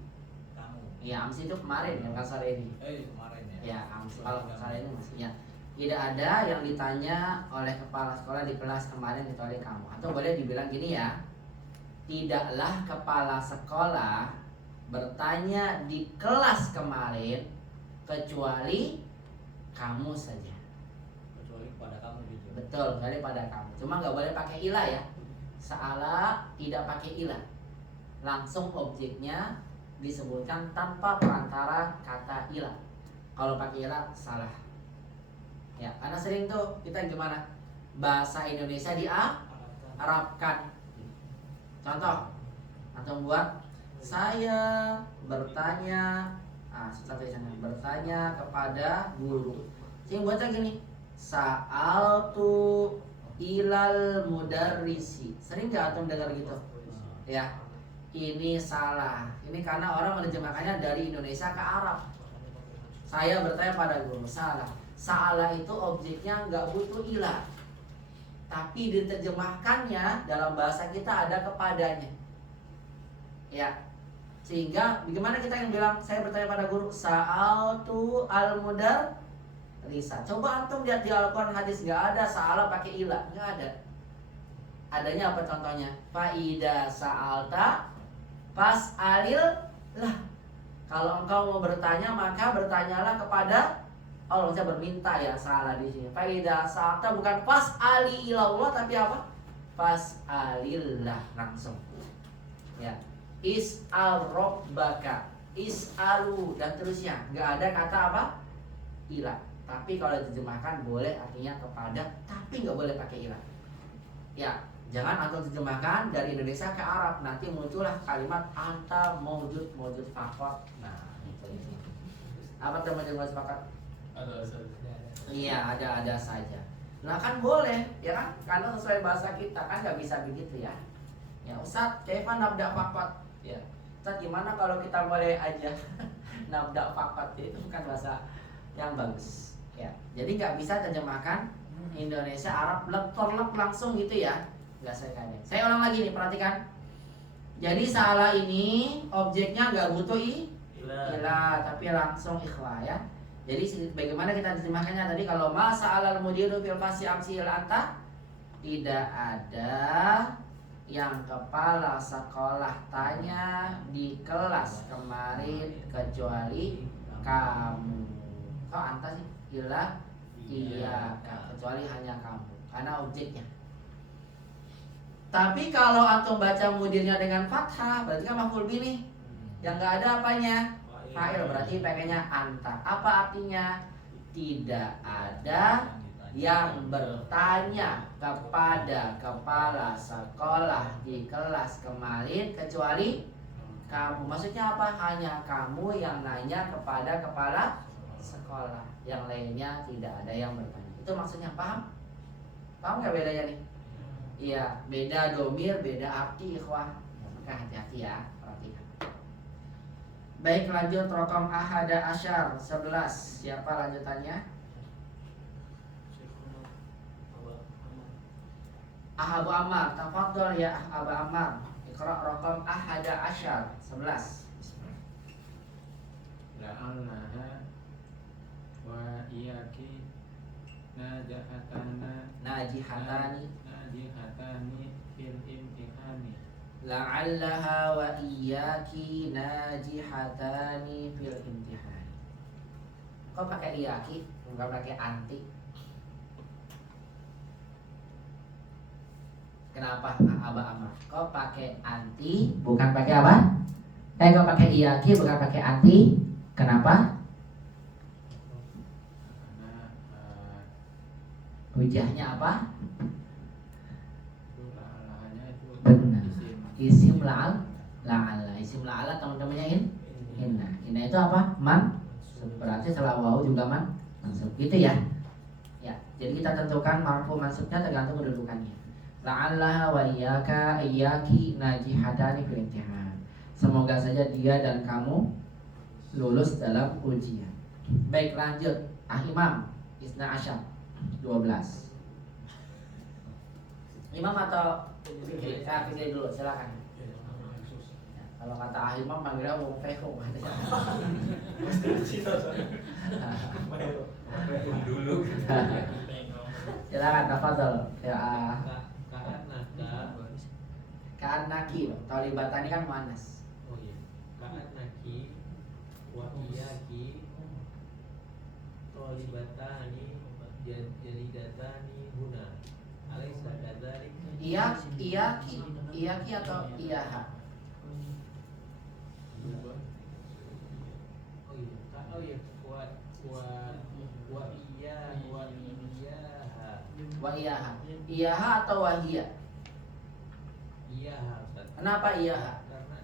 kamu. Iya, amsi itu kemarin yang sore ini. Kemarin ya. Ya, amsi kalau sore ini masih ya. Tidak ada yang ditanya oleh kepala sekolah di kelas kemarin kecuali kamu. Atau boleh dibilang gini ya. Tidaklah kepala sekolah bertanya di kelas kemarin kecuali kamu saja. Kecuali pada kamu gitu. Betul, kecuali pada kamu. Cuma nggak boleh pakai ilah ya. Sa'ala tidak pakai ilah. Langsung objeknya disebutkan tanpa perantara kata ilah. Kalau pakai ilah salah. Ya, karena sering tuh kita gimana? Bahasa Indonesia diarabkan. Contoh, antum buat saya bertanya, susah tulisannya, bertanya kepada guru. Sing baca gini, sa'altu ilal mudarrisi. Sering nggak antum dengar gitu? Ya, ini salah. Ini karena orang menerjemahkannya dari Indonesia ke Arab. Saya bertanya pada guru, salah. Sa'ala itu objeknya nggak butuh ilah, tapi diterjemahkannya dalam bahasa kita ada kepadanya. Ya, Sehingga bagaimana kita yang bilang, saya bertanya pada guru, sa'altu al-mudar Risa. Coba antum lihat di Al-Quran hadis, nggak ada sa'ala pakai ilah, nggak ada. Adanya apa contohnya? Faida sa'alta fas'alil lah. Kalau engkau mau bertanya, maka bertanyalah kepada Allah. Saya berminta ya, salah di sini. Faida sa'alta bukan fas'ali ilallah, tapi apa? Fas'alillah langsung. Ya. Is'al rabbaka, is'alu dan terusnya. Nggak ada kata apa? Ilah. Tapi kalau diterjemahkan boleh artinya kepada, tapi nggak boleh pakai ilah. Ya, jangan antum terjemahkan dari Indonesia ke Arab, nanti muncullah kalimat anta maujud fakot. Nah, itu. Apa teman-teman sepakat? Ada Ustaz. Iya, ada saja. Nah kan boleh, ya kan? Karena sesuai bahasa kita kan nggak bisa begitu ya. Ya Ustaz, kaifa nabda fakot? Ya, Ustaz gimana kalau kita mulai aja nabda fakot? Itu bukan bahasa yang bagus. Ya, jadi nggak bisa terjemahkan Indonesia Arab lep langsung gitu ya. Nggak sekali. Saya ulang lagi nih, perhatikan. Jadi salah ini objeknya nggak butuh ilah, tapi langsung ikhla ya. Jadi bagaimana kita terjemahkannya tadi, kalau masa alal mudiru fil fasi amsil anta, tidak ada yang kepala sekolah tanya di kelas kemarin kecuali kamu. Kok anta sih? Ilah iya, kecuali hanya kamu, karena objeknya. Tapi kalau antum baca mudirnya dengan fathah, berarti kan maf'ul bih nih, yang nggak ada apanya, fa'il, berarti pakainya anta. Apa artinya? Tidak ada yang bertanya kepada kepala sekolah di kelas kemarin kecuali kamu. Maksudnya apa? Hanya kamu yang nanya kepada kepala sekolah, yang lainnya tidak ada yang bertanya. Itu maksudnya, paham? Paham nggak bedanya nih? Iya, beda domir, beda arti, ikhwah. Maka hati-hati ya, perhatikan. Baik, lanjut rokam ahada asyar 11. Siapa lanjutannya? Abu Ammar, tafadhol ya Abu Ammar. Iqra rokam ahada asyar 11. La'allaha wa iyaki Najihatani fil imtihani. La'allaha wa iyaki najihatani fil imtihan. Kok pakai iyaki, enggak pakai anti? Kenapa Aba Amar? Kok pakai anti, bukan pakai apa? Kok pakai iyaki, bukan pakai anti? Kenapa? Hujahnya apa? Benar. Isim la'al, la'ala. Isim la'ala teman-temannya inna. Inna itu apa? Man. Berarti setelah wawu juga man. Mansub. Gitu ya. Ya. Jadi kita tentukan marfu mansubnya tergantung kedudukannya. La'allaha wa iyyaka iyyaki najihadani fil imtihan. Semoga saja dia dan kamu lulus dalam ujian. Baik, lanjut. Imam Isna Asyam 12. Imam atau Fikri? Saya Fikri dulu, silakan. Ya, kalau kata Imam panggilnya wong feko. Dulu. Silakan, tafadhol. Ya, Ka'annaka. Ka'annaki, talibatani kan muannas. Oh iya. Ka'annaki wa iyaki talibatani jadidatani huna. Alaysa kadzalik? Iyaki atau iyaha? Oh iya. Oh iya. Wa iyaha. Wa iyaha. Iyaha atau wahia? Iyaha, Ustaz. Kenapa iyaha? Karena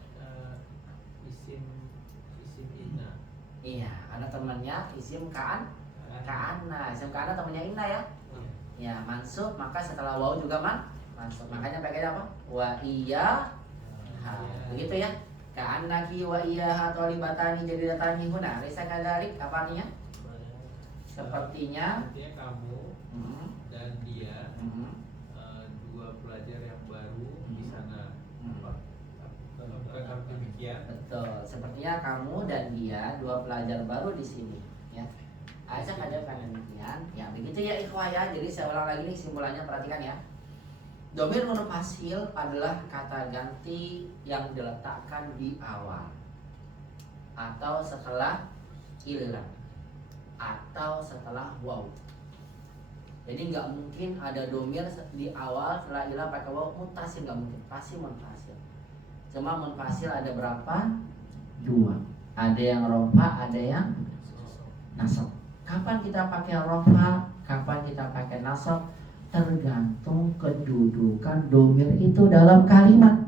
isim inna. Iya, karena temannya isim ka'anna. Isim ka'anna temannya inna ya. Iya. Ya, mansub, maka setelah waw juga mansub. Makanya pakai apa? Wa iya. Begitu ya. Ka'annaki wa iyaha talibatani jadidatani huna. Laisa kadzalik, apa artinya? Sepertinya kamu dan dia dua pelajar yang baru di sana. Bukan arti demikian. Betul. Sepertinya kamu dan dia dua pelajar baru di sini, ya. Ajak hadapkan demikian. Ya begitu ya ikhwah ya. Jadi saya ulang lagi nih simpulannya, perhatikan ya. Domir munafasil adalah kata ganti yang diletakkan di awal atau setelah ilah atau setelah waw. Jadi nggak mungkin ada domir di awal setelah ilah pakai waw mutasil, nggak mungkin. Pasti munfasil. Cuma munfasil ada berapa? Dua. Ada yang rofa, ada yang nasab. Kapan kita pakai rofa? Kapan kita pakai nasab? Tergantung kedudukan domir itu dalam kalimat.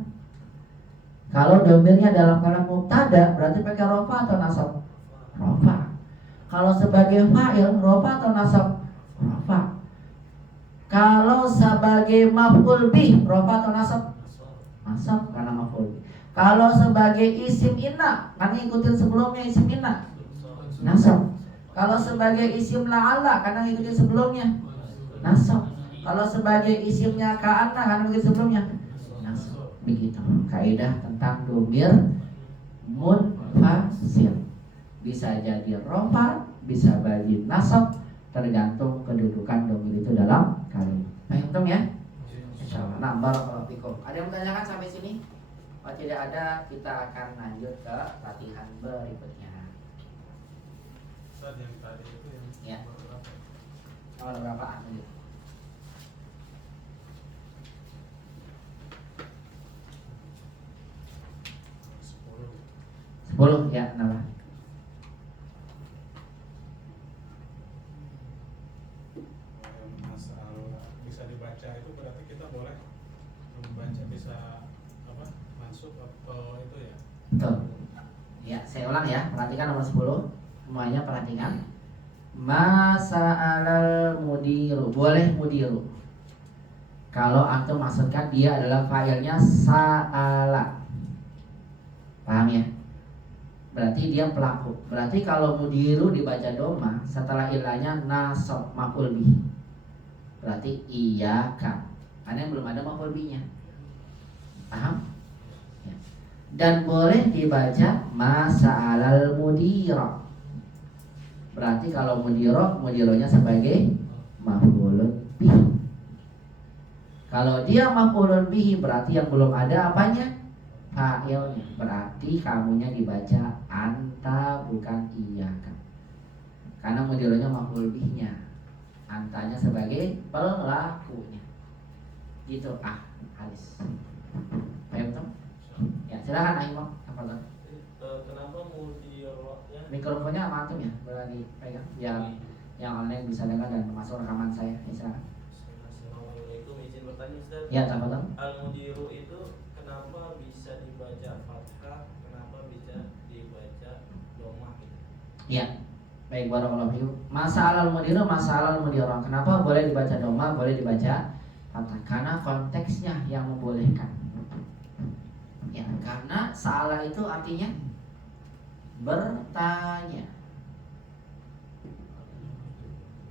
Kalau domirnya dalam kalimat mubtada, berarti pakai rofa atau nasab? Rofa. Kalau sebagai fa'il, rofa atau nasab? Rofa. Kalau sebagai maf'ul bih, rofa atau nasab? Nasab, karena maf'ul bih. Kalau sebagai isim inna, kan ngikutin sebelumnya isim inna, nasab. Kalau sebagai isim la'alla, karena ngikutin sebelumnya, nasab. Kalau sebagai isimnya ka'anna, karena ngikutin sebelumnya, nasab. Begitu kaidah tentang domir munfasil. Bisa jadi rofa, bisa jadi nasab, tergantung kedudukan domir itu dalam kalimat. Paham ya? Insyaallah. Nah, barakallahu fikum. Ada yang menanyakan sampai sini? Kalau tidak ada, kita akan lanjut ke latihan berikutnya. Ustaz yang tadi itu yang Ya. berapa? Nomor berapa? Lanjut. Sepuluh. 10 ya, kenapa? Masalah bisa dibaca itu berarti kita boleh membaca bisa apa? Masuk atau itu ya? Betul. Ya, saya ulang ya. Perhatikan nomor 10. Semuanya perhatikan. Masa'alal mudiru. Boleh mudiru. Kalau antum maksudkan dia adalah fa'ilnya sa'ala. Paham ya? Berarti dia pelaku. Berarti kalau mudiru dibaca doma, setelah ilahnya nasab maf'ul bih. Berarti iyyaka. Karena belum ada maf'ul bihnya. Paham? Ya. Dan boleh dibaca masa'alal mudira. Berarti kalau mudironya sebagai maf'ulun bih. Kalau dia maf'ulun bih berarti yang belum ada apanya? Fa'ilnya. Berarti kamunya dibaca anta bukan iyyaka. Karena mudironya maf'ul bihnya. Antanya sebagai pelakunya. Gitu halis. Paham toh? Ya, silakan Aimon. Apa Kenapa mudirotnya? mikrofonnya sama antum ya, boleh dipegang biar yang online bisa dengar dan masuk rekaman saya. Ya, silakan. Assalamualaikum, izin bertanya Ustaz. Ya, tafadhol. Al-mudiru itu kenapa bisa dibaca fathah, kenapa bisa dibaca domah gitu? Iya. Baik, barakallahu fikum. Masalah al-mudiru, masalah al-mudirah. Kenapa boleh dibaca doma, boleh dibaca fathah? Karena konteksnya yang membolehkan. Ya, karena salah itu artinya bertanya.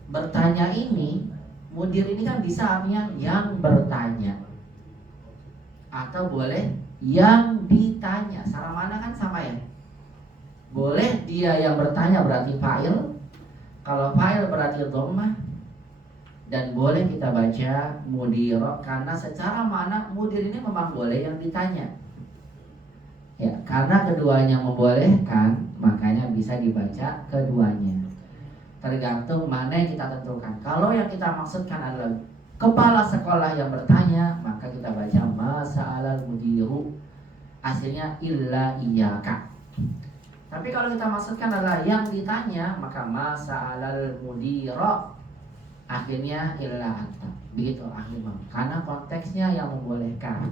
Bertanya ini, mudir ini kan bisa artinya yang bertanya, atau boleh yang ditanya. Salah mana kan sama ya? Boleh dia yang bertanya berarti fa'il. Kalau fa'il berarti dhammah. Dan boleh kita baca mudirah karena secara makna mudir ini memang boleh yang ditanya. Ya, karena keduanya membolehkan, makanya bisa dibaca keduanya. Tergantung mana yang kita tentukan. Kalau yang kita maksudkan adalah kepala sekolah yang bertanya, maka kita baca masa'alal mudiru. Hasilnya illa iyyaka. Tapi kalau kita maksudkan adalah yang ditanya, maka masa'alal mudira. Akhirnya illa anta. Begitu akhirnya. Karena konteksnya yang membolehkan.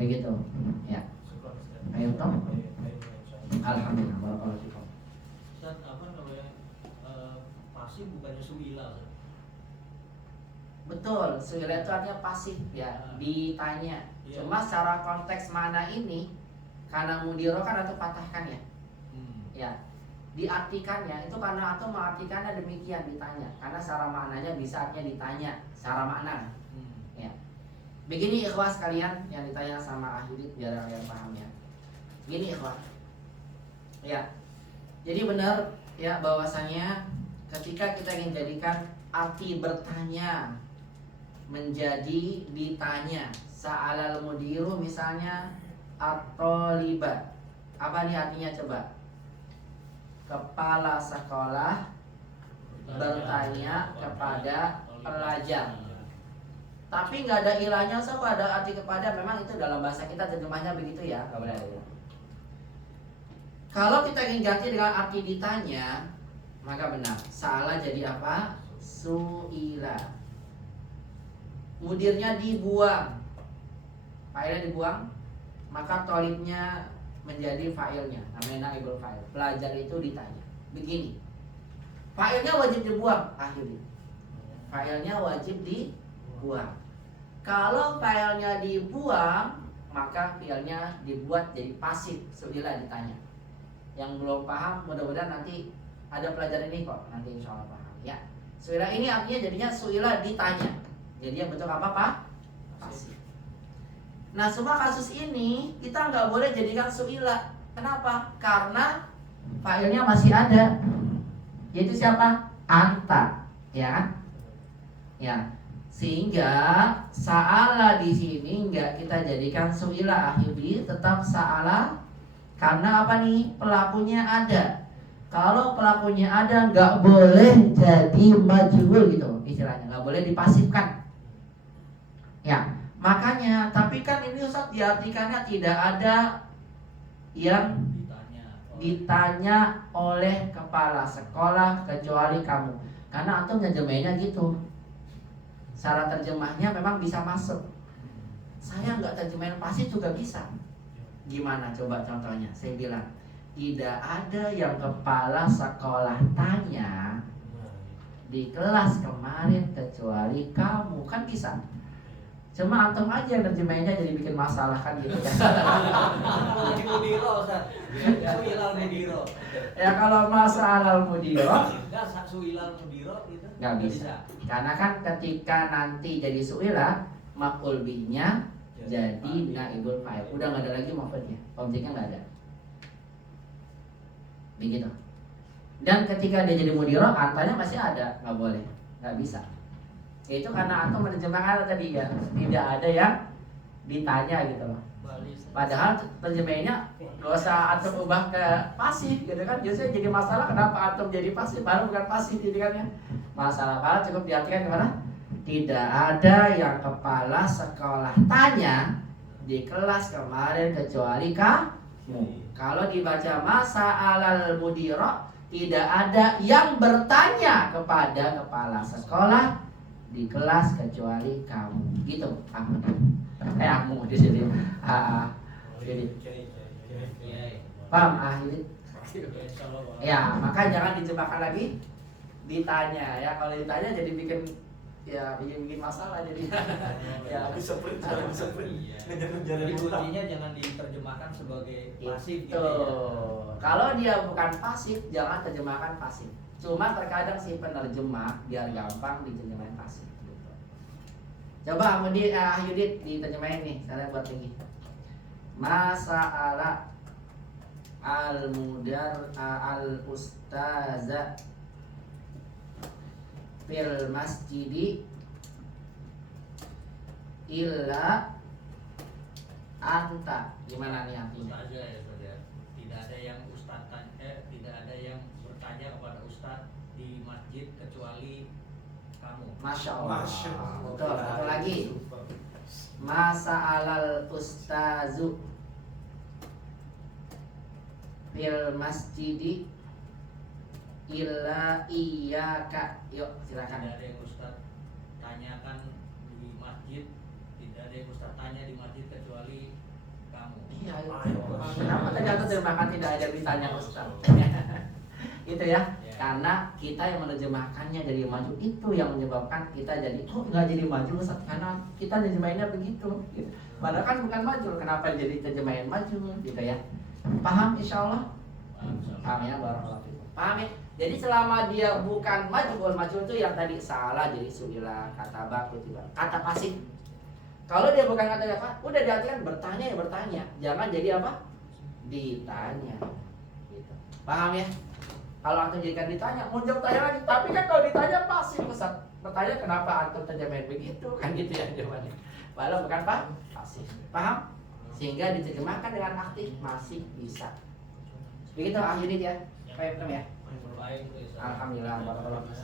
Begitu. Ya. Ayo toh. Alhamdulillah. Barakallahu fikum. Ustaz, apa namanya? Pasif bukannya suila, Ustaz? Betul, suila itu artinya pasif ya, ditanya. Iya. Cuma secara konteks mana ini, karena mudiro kan atau patahkan ya. Ya, diartikannya itu karena atau mengartikannya demikian ditanya. Karena secara maknanya bisa artinya ditanya, secara makna. Ya. Begini ikhwas kalian yang ditanya sama ahli biar kalian paham ya. Gini ikhwan. Ya. Jadi benar ya bahwasanya ketika kita ingin jadikan arti bertanya menjadi ditanya. Sa'alal mudiru misalnya at-thaliba. Apa nih artinya coba? Kepala sekolah bertanya kepada pelajar. Tapi nggak ada ilahnya, so ada arti kepada. Memang itu dalam bahasa kita terjemahnya begitu ya, nggak boleh ada ilah. Kalau kita ingin ganti dengan arti ditanya, maka benar. Salah jadi apa? Su'ila. Mudirnya dibuang, fa'ilnya dibuang, maka tolibnya menjadi fa'ilnya, namanya naibul fa'il. Pelajar itu ditanya. Begini, fa'ilnya wajib dibuang, akhirnya. Fa'ilnya wajib dibuang. Kalau fa'ilnya dibuang, maka fi'ilnya dibuat jadi pasif. Su'ila ditanya. Yang belum paham, mudah-mudahan nanti ada pelajaran ini kok, nanti insya Allah paham ya. Su'ila ini artinya jadinya su'ila ditanya. Jadi yang bentuk apa Pak? Pasif. Nah semua kasus ini kita nggak boleh jadikan su'ila. Kenapa? Karena fa'ilnya masih ada. Yaitu siapa? Anta, ya kan? Ya. Sehingga sa'ala di sini nggak kita jadikan su'ila akhiri, tetap sa'ala. Karena apa nih? Pelakunya ada. Kalau pelakunya ada nggak boleh jadi majhul gitu istilahnya, nggak boleh dipasifkan. Ya, makanya tapi kan ini Ustaz diartikannya tidak ada yang ditanya oleh kepala sekolah kecuali kamu. Karena antum terjemahnya gitu. Cara terjemahnya memang bisa masuk. Saya nggak terjemahin pasif juga bisa. Gimana coba contohnya? Saya bilang tidak ada yang kepala sekolah tanya di kelas kemarin kecuali kamu, kan bisa. Cuma antum aja yang terjemahinnya jadi bikin masalah kan gitu ya. Kalau di mudiro Ustaz, su'ilal mudiro. Ya kalau masalah mudiro Enggak su'ilal mudiro gitu. nggak bisa. Karena kan ketika nanti jadi su'ila, maf'ul bihnya jadi naibul fa'il. Udah nggak ada lagi maf'ulnya, objeknya nggak ada. Begitu. Dan ketika dia jadi mudiro, antanya masih ada, nggak boleh, nggak bisa. Itu karena antum menerjemahkan tadi ya, tidak ada yang ditanya gitu loh. Padahal terjemahannya gak usah antum ubah ke pasif gitu kan. Biasanya jadi masalah kenapa antum jadi pasif, baru bukan pasif jadi kan ya. Masalah apa cukup diartikan gimana? Tidak ada yang kepala sekolah tanya di kelas kemarin kecuali kamu. Kalau dibaca masa alal mudiro, tidak ada yang bertanya kepada kepala sekolah di kelas kecuali kamu. Gitu, Ahmad. Kamu di sini. Jadi. Paham, akhirnya. Ya, maka jangan dicebakkan lagi ditanya ya. Kalau ditanya jadi bikin masalah jadi. Ya, bisa sprint. Jadi kuncinya jangan diterjemahkan sebagai pasif gitu. Kalau dia bukan pasif, jangan terjemahkan pasif. Cuma terkadang si penerjemah biar gampang diterjemahin pasif gitu. Coba Yudit diterjemahin nih, saya buat lagi. Masa'ala al-mudar al-ustaza fil masjidi illa anta. Gimana nih artinya? Ustaz aja ya saudara. Tidak ada yang tidak ada yang bertanya kepada ustaz di masjid kecuali kamu. Masya Allah. Masya Allah. Betul, satu lagi. Masa alal ustazu fil masjidi illa iyyaka. Yuk, silakan. Tidak ada yang ustaz tanyakan di masjid, tidak ada yang ustaz tanya di masjid kecuali kamu. Iya, kenapa tadi aku terjemahkan tidak ada yang ditanya Ustaz? Itu ya, karena kita yang menerjemahkannya jadi maju, itu yang menyebabkan kita jadi nggak jadi maju Ustaz, karena kita terjemahinnya begitu gitu. Padahal kan bukan maju, kenapa jadi terjemahin maju gitu ya. Paham insyaallah? Paham ya, barakallahu fikum. Paham ya? Jadi selama dia bukan maju itu yang tadi salah jadi su'ila, kata baku tiba, kata pasif. Kalau dia bukan kata apa, udah diartikan bertanya ya bertanya, jangan jadi apa? ditanya gitu. Paham ya? Kalau antum jadikan ditanya, mau jawab tanya lagi. Tapi kan kalau ditanya pasif Ustaz. Bertanya kenapa antum terjemahin begitu kan gitu ya jawabannya. Walau bukan pasif. Paham? Sehingga diterjemahkan dengan aktif masih bisa. Begitu akhirnya ya. Baik ya. Baik, Ustaz. Alhamdulillah barakallahu fiik.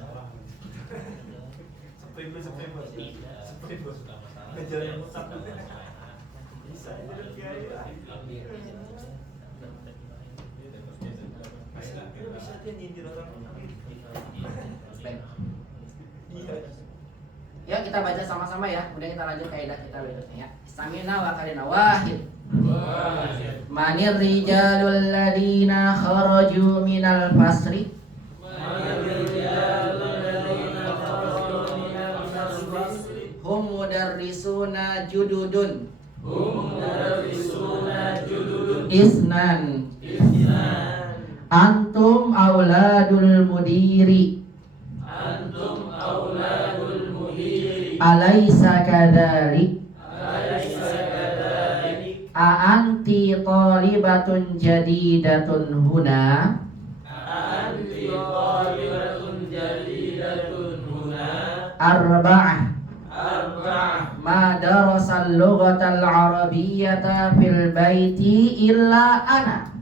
Seprim bos. Nggak masalah. Ngejar yang utang. Bisa. Bisa dia nyindir orang. Baik. Iya. Ya kita baca sama-sama ya. Kemudian kita lanjut kaidah kita berikutnya ya. Istamina wa qalina wahid. Manir rijalul ladina kharaju minal fasri. Hum mudarrisuna jududun. Isnan. Antum auladul mudiri. Alaysa kadzalik? A anti talibatun jadidatun huna? Arba'ah. Ma darasal lughatal arabiyyata fil baiti illa ana.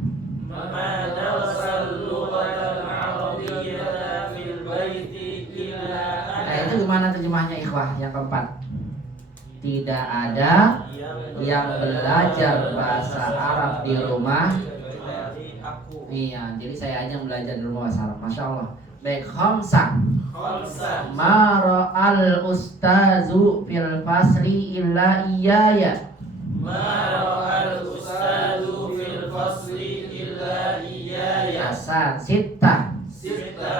Nah itu gimana terjemahnya ikhwah yang keempat? Tidak ada yang belajar bahasa Arab di rumah. Iya, jadi saya aja yang belajar di rumah bahasa Arab. Masya Allah. Baik, khamsah. Maro al ustazu fil fasri illa iyaya. Hasan. Sittah.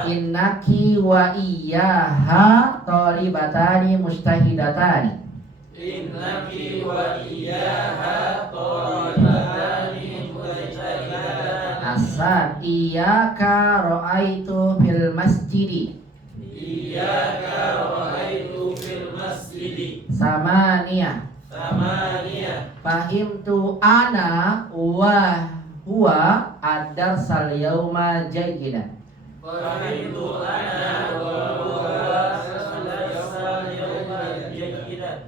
Innaki wa iyyaha talibatani mustahidatani. Hasan. Iyyaka ra'aitu fil masjidi. Samaniyah. Fahimtu ana wa huwa ad-darsal yauma jayyidan.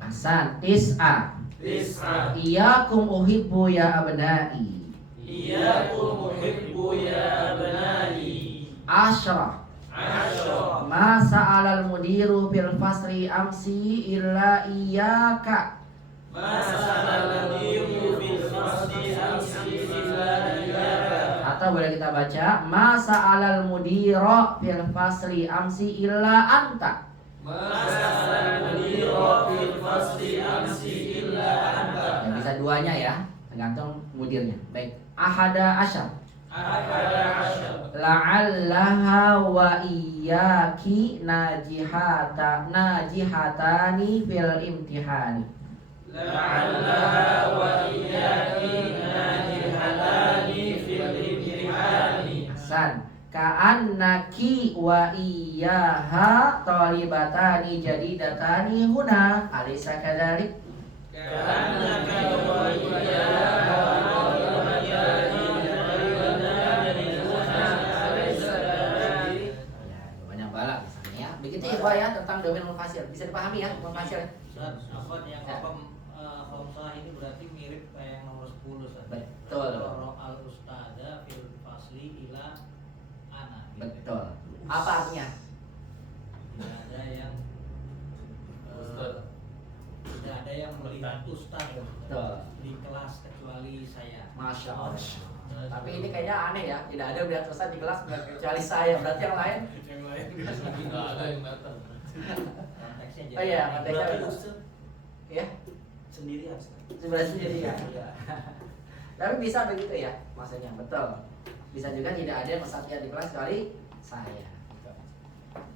Hasan. Tis'a. Iyyakum uhibbu ya abna'i. Asyra. Ma sa'alal mudiru fil fasri amsi illa iyyaka. Atau boleh kita baca ma sa'alal mudira fil fasri amsi illa anta. Ya, bisa duanya ya, tergantung mudirnya. Baik. Ahada asyar. La'allaha wa iyyaki najihatani fil imtihani. Hasan. Ka'annaki wa iyyaha talibatani jadidatani huna. Alaysa kadzalik? Banyak balak misalnya ya. Begitu ikhwah ya tentang domain munfasil. Bisa dipahami ya munfasil. Apa yang khamsah ini berarti mirip kayak yang nomor 10 Ustaz. Betul. Al ustada fil fasli ila ana. Betul. Apa artinya? Tidak ada yang tidak ada yang melihat ustaz Betul. di kelas kecuali saya. Masya Allah. Tapi ini kayaknya aneh ya. Tidak ada melihat ustaz di kelas kecuali saya. Berarti yang lain? Yang lain Nggak ada yang datang. Konteksnya jadi Oh iya, konteksnya Berarti betul. Ustaz Ya, sendirian, Ustaz. sebenarnya jadi ya. Tapi bisa begitu ya, maksudnya betul. Bisa juga tidak ada yang ustaz lihat di kelas kecuali saya.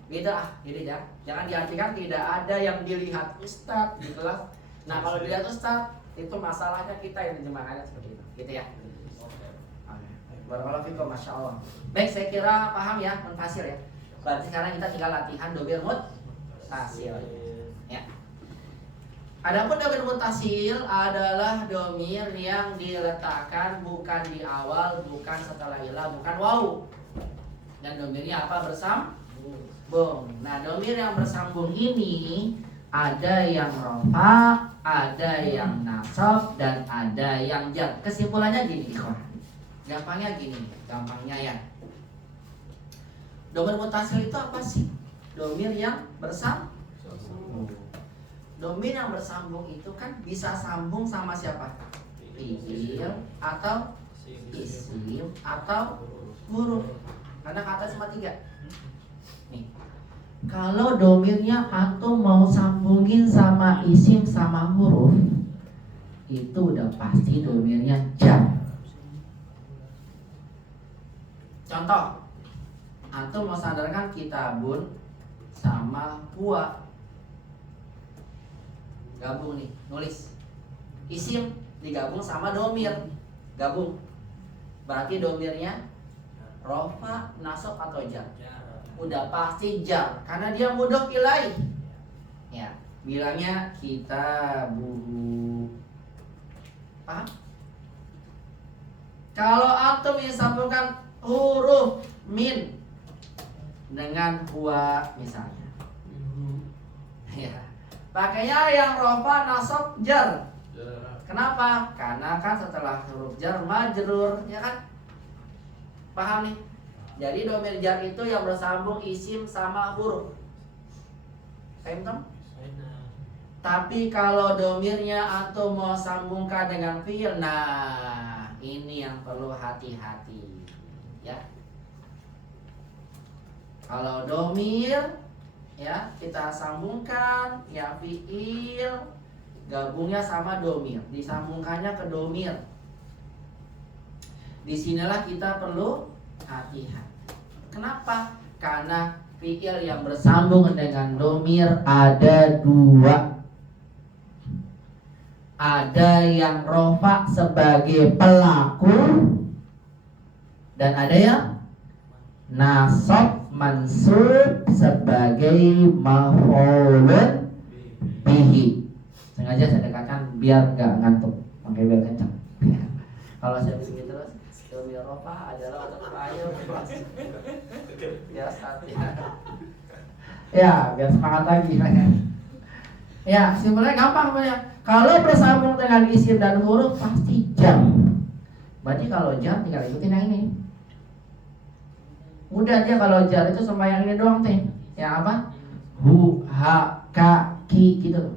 Gitu gitu ya. Jangan diartikan tidak ada yang dilihat ustaz di kelas. Nah kalau dilihat ustaz itu masalahnya kita yang terjemahkannya seperti itu, gitu ya. Barakallahu fikum, masya Allah. Baik, saya kira paham ya munfasil ya. Berarti sekarang kita tinggal latihan domir muttasil. Ya. Adapun domir mutasil adalah domir yang diletakkan bukan di awal, bukan setelah ilah, bukan wawu. Dan domirnya apa? Bersambung. Nah, domir yang bersambung ini ada yang rofa, ada yang nasab, dan ada yang jar. Kesimpulannya gini, ikhwan. Gampangnya gini, gampangnya ya. Domir mutasil itu apa sih? Domir yang bersambung. Domir yang bersambung itu kan bisa sambung sama siapa? Fiil atau isim atau huruf. Karena kata cuma 3. Nih, kalau domirnya antum mau sambungin sama isim sama huruf, itu udah pasti domirnya jar. Contoh, antum mau sandarkan kitabun sama huwa, gabung nih, nulis isim digabung sama domir, gabung, berarti domirnya rofa, nasab atau jar? Udah pasti jar, karena dia mudhof ilaih. Ya, bilangnya kita buhu. Paham? Kalau antum disambungkan huruf min dengan huwa misalnya, ya, pakainya yang rofa, nasab, jar. Kenapa? Karena kan setelah huruf jar majrur, ya kan? Paham nih? Jadi domir jar itu yang bersambung isim sama huruf. Paham kan? Tapi kalau domirnya antum mau sambungkan dengan fiil, nah ini yang perlu hati-hati, ya. Kalau domir, ya kita sambungkan ya fiil, gabungnya sama domir, disambungkannya ke domir. Disinilah kita perlu hati-hati. Kenapa? Karena fiil yang bersambung dengan domir ada 2. Ada yang rofa sebagai pelaku, dan ada yang nasab mansub sebagai maf'ulun bihi. Sengaja saya dekatkan biar gak ngantuk, makanya biar kencang. Kalau saya begini terus, domir rofa adalah untuk ayo ya saat ya biar semangat lagi. Ya, simpelnya gampang ya. Kalau bersambung dengan isim dan huruf pasti jar. Berarti kalau jar tinggal ikutin yang ini. Udah aja kalau jar itu sama yang ini doang teh. Ya apa? Hu, ha, ka, ki gitu.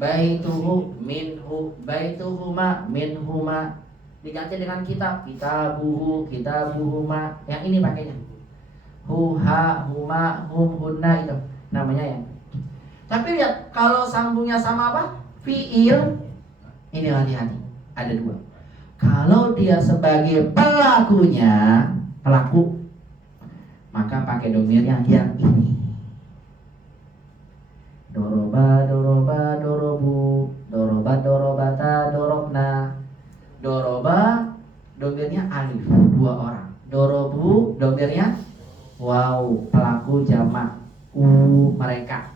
Baituhu, minhu, baituhuma, minhuma. Diganti dengan kitab, kitabuhu, kitabuhuma. Yang ini pakainya. Hu, ha, huma, hum, hunna itu namanya ya. Tapi lihat kalau sambungnya sama apa? Fiil. Ini hati-hati. Ada 2. Kalau dia sebagai pelakunya, pelaku, maka pakai domirnya yang ini. Doroba, doroba, dorobu, doroba, dorobata, dorobna. Doroba domirnya alif, 2 orang. Dorobu domirnya waw, pelaku jamak, mereka.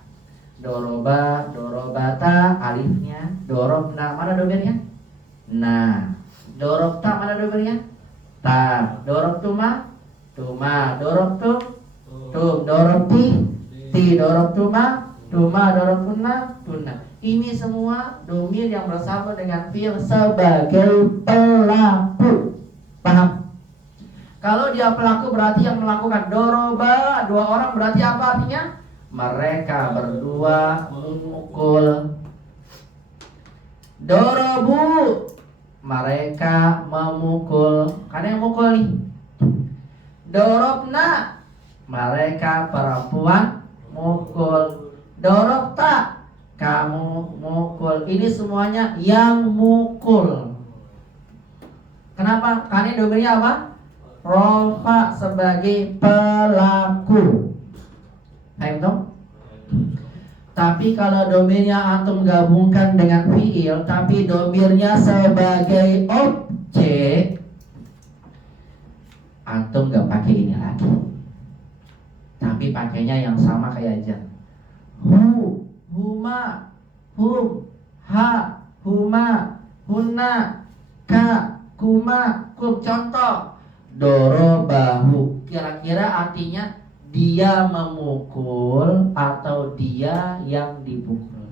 Doroba, dorobata, alifnya. Dorobna, mana domirnya? Nah. Dorobta, mana domirnya? Ta. Dorobtuma, tuma. Dorobtum, tum. Dorobti, ti. Dorobtuma, tuma. Dorobtuna, tuna. Ini semua domir yang bersama dengan fiil sebagai pelaku. Paham? Kalau dia pelaku berarti yang melakukan. Doroba, 2 orang berarti apa artinya? Mereka berdua memukul. Dorobu, mereka memukul. Karena yang mukul nih. Dorobna, mereka perempuan mukul. Dorobta, kamu mukul. Ini semuanya yang mukul. Kenapa? Karena domirnya apa? Rofa sebagai pelaku. Paham dong? Tapi kalau domirnya antum gabungkan dengan fiil, tapi domirnya sebagai objek, antum gak pakai ini lagi. Tapi pakainya yang sama kayak jar. Hu, huma, hum, ha, huma, hunna, ka, kuma, kum. Contoh, dorobahu. Kira-kira artinya dia memukul atau dia yang dipukul?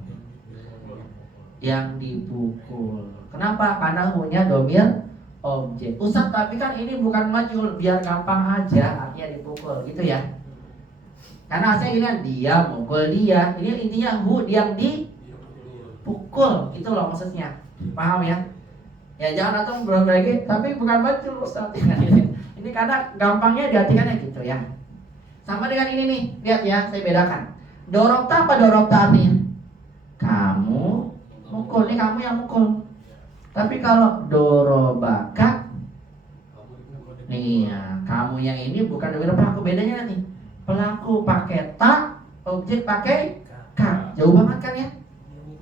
Yang dipukul. Kenapa? Karena hunya domir objek. Ustaz, tapi kan ini bukan majhul, biar gampang aja artinya dipukul, gitu ya. Karena aslinya gini kan, dia mukul dia. Ini intinya hu yang dipukul, gitu loh maksudnya. Paham ya? Ya jangan atau berbagi, tapi bukan majhul Ustaz. Ini karena gampangnya diartikannya gitu ya. Sama dengan ini nih, lihat ya, saya bedakan. Dorobta apa dorobta artinya? Kamu mukul, ini kamu yang mukul. Tapi kalau dorobaka, nih ya, kamu yang ini bukan domir pelaku, bedanya nih. Pelaku pakai ta, objek pakai ka. Jauh banget kan ya?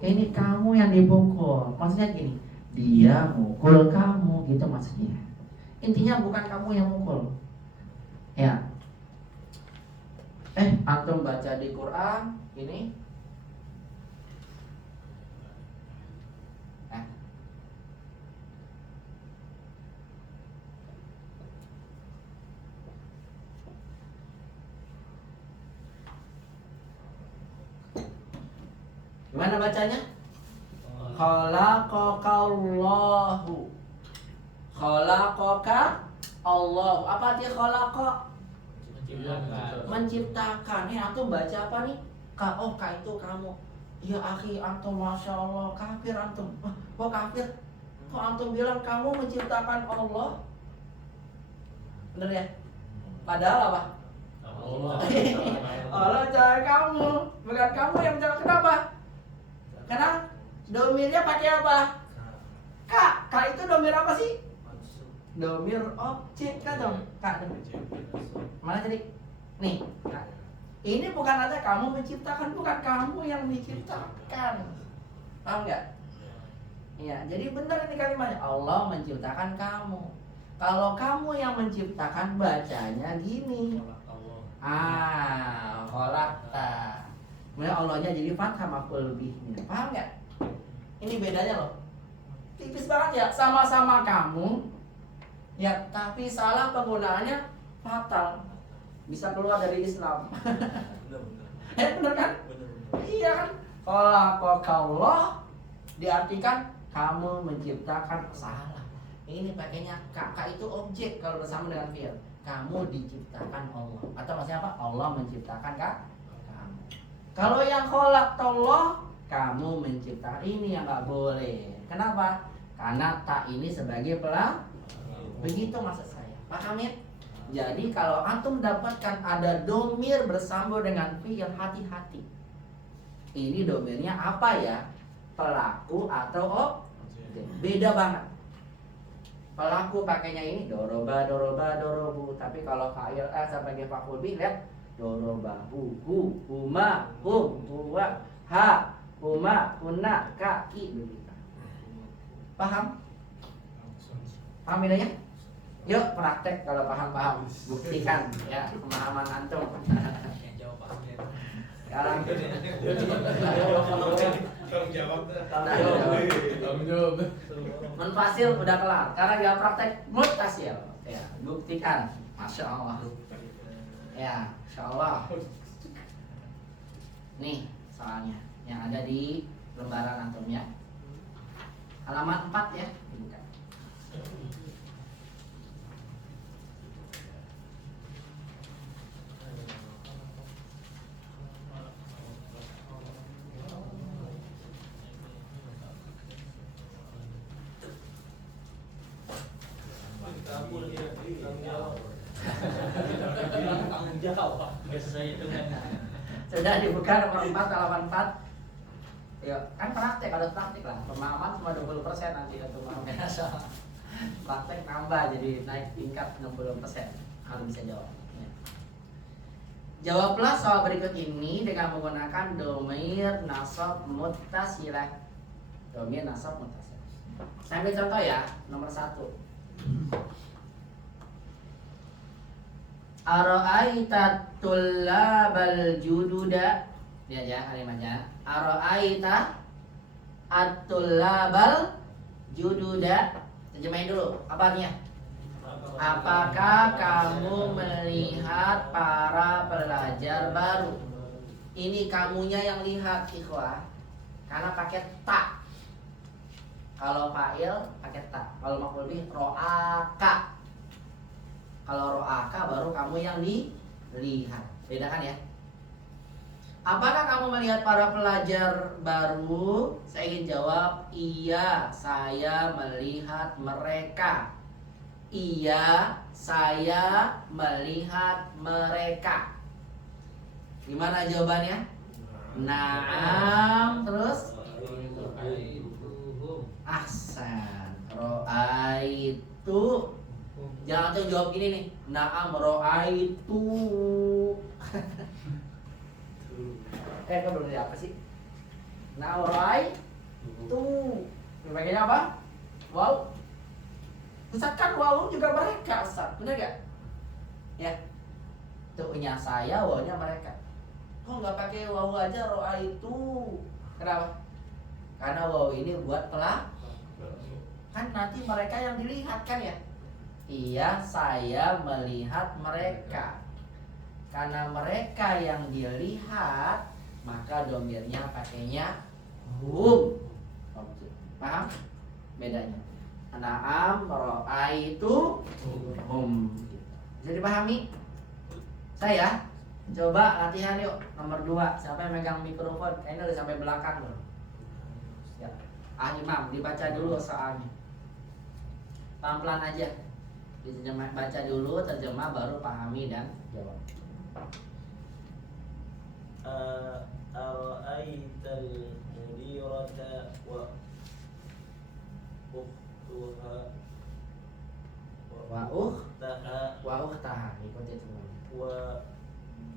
Ini kamu yang dipukul. Maksudnya gini, dia mukul kamu, gitu maksudnya. Intinya bukan kamu yang mukul. Ya. Antum baca di Quran ini. Gimana bacanya? Khalaqakallahu. Khalaqaka Allah. Apa artinya khalaqa? Menciptakan. Antum baca apa nih? Ka, oh ka itu kamu. Ya akhi, antum masya Allah kafir antum. Kok kafir? Kok antum bilang kamu menciptakan Allah? Bener ya? Padahal apa? Allah menciptakan kamu, bukan kamu yang menciptakan. Kenapa? Karena domirnya pakai apa? Ka. Ka itu domir apa sih? Domir objek kan dong. Ka domir. Mana jadi? Nih. Ka. Ini bukan aja kamu menciptakan, bukan kamu yang menciptakan. Paham nggak? Iya. Jadi benar ini kalimatnya. Allah menciptakan kamu. Kalau kamu yang menciptakan, bacanya gini. Kholaqta. Kemudian Allahnya jadi fathah maf'ul bihnya. Paham nggak? Ini bedanya loh. Tipis banget ya. Sama-sama kamu, ya tapi salah penggunaannya fatal. Bisa keluar dari Islam. Bener kan? Iya kan? Khalaqakallah diartikan kamu menciptakan. Salah. Ini pakainya kakak itu objek kalau bersama dengan fi'il. Kamu diciptakan Allah. Atau maksudnya apa? Allah menciptakan kamu. Kalau yang khalaqtallah, kamu menciptakan. Ini yang nggak boleh. Kenapa? Karena tak ini sebagai pelaku. Begitu maksud saya. Paham ya? Jadi kalau antum dapatkan ada domir bersambung dengan fi'il, hati-hati. Ini domirnya apa ya? Pelaku atau objek. Beda banget. Pelaku pakainya ini doroba, doroba, dorobu. Tapi kalau fa'il sebagai fa'ul bih, lihat dorobahu, hu, huma, hum, huwa, ha, huma, hunna, ka, ki. Paham? Paham bedanya? Yuk praktek kalau paham-paham. Buktikan ya pemahaman antum. Sekarang Tolong jawab tuh. Munfasil udah kelar. Sekarang dia praktek muttasil. Ya, buktikan. Masya Allah. Ya, Insya Allah. Nih soalnya yang ada di lembaran antum ya. Halaman 4 ya, dibuka. Tanggung jawab. Biasanya dengan Sudah dibuka nomor 4 halaman 4. Yuk, kan praktek, harus praktek lah. Pemahaman cuma 20% nanti ke pemahaman biasa. Praktek nambah jadi naik tingkat 60%. Harus bisa jawab. Ya. Jawablah soal berikut ini dengan menggunakan domir nasab muttasilah. Domir nasab muttasilah. Saya ambil contoh ya, nomor 1. Ara'aita tullabal jududa. Lihat ya kalimatnya. Ara'aita at-tullabal jududa. Terjemahin dulu, apa artinya? Apakah kamu melihat para pelajar baru? Ini kamunya yang lihat, ikhwah. Karena pakai ta. Kalau fa'il pakai ta. Kalau maf'ul bih ro'aka. Kalau ro'aka baru kamu yang dilihat. Bedakan ya. Apakah kamu melihat para pelajar baru? Saya ingin jawab, iya, saya melihat mereka. Iya, saya melihat mereka. Gimana jawabannya? Naam, terus ahsan. Ro'aitu. Jangan langsung jawab gini nih. Naam ro'aitu. Kok belum ada apa sih? Naam ro'aitu. Bagiannya apa? Wow. Ustaz kan wawu juga mereka, Ustaz. Benar gak? Ya. Tuh-nya saya, wawunya mereka. Kok nggak pakai wawu aja roa itu? Kenapa? Karena wawu ini buat pelak. Kan nanti mereka yang dilihat kan ya? Iya, saya melihat mereka. Karena mereka yang dilihat, maka domirnya pakainya hum. Paham? Bedanya. Naam ro'aitu hum. Bisa dipahami? Saya coba latihan yuk. Nomor 2. Siapa yang megang mikrofon? Kayaknya udah sampai belakang loh. Ya. Imam dibaca dulu soalnya. Pelan-pelan aja. Diterjemah, baca dulu, terjemah baru pahami dan jawab. Ara'aital mudirata wa wa ukhtaha ikuti semuanya. Wa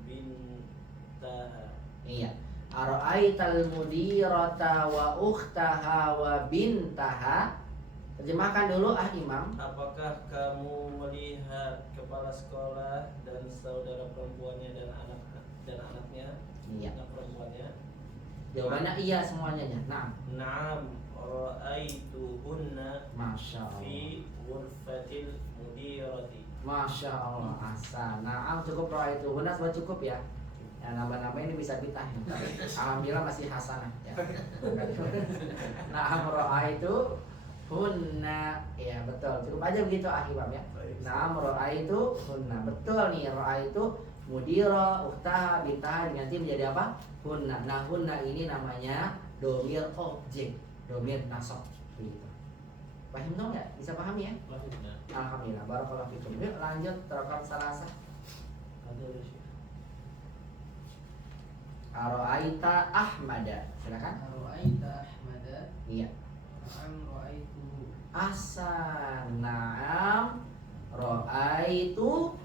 bintaha. Iya. Ara'aital mudirata wa ukhtaha wa bintaha. Terjemahkan dulu Imam. Apakah kamu melihat kepala sekolah dan saudara perempuannya dan anaknya? Iya. Anak perempuannya. Jawabannya iya semuanya. Nah. Naam ra'aituhunna Masya Allah. fi ghurfatil mudirati. Masya Allah. Asa. Naam cukup ra'aituhunna sudah cukup ya. Ya nambah-nambah ini bisa pitah. Alhamdulillah masih hasanah ya. Naam ra'aituhunna. Ya betul. Cukup aja begitu Imam ya. Naam ra'aituhunna. Betul nih ra'aitu mudira ukhtaha bintaha diganti menjadi apa? Hunna. Nah hunna ini namanya domir objek, domir nasab begitu. Paham dong nggak? Bisa pahami ya? Alhamdulillah. Barakallahu fikum. Yuk lanjut terokat salasa. Aro'aita Ahmada. Silakan. Aro'aita Ahmada. Iya. Na'am ro'aituhu. Asan. Naam ro'aitu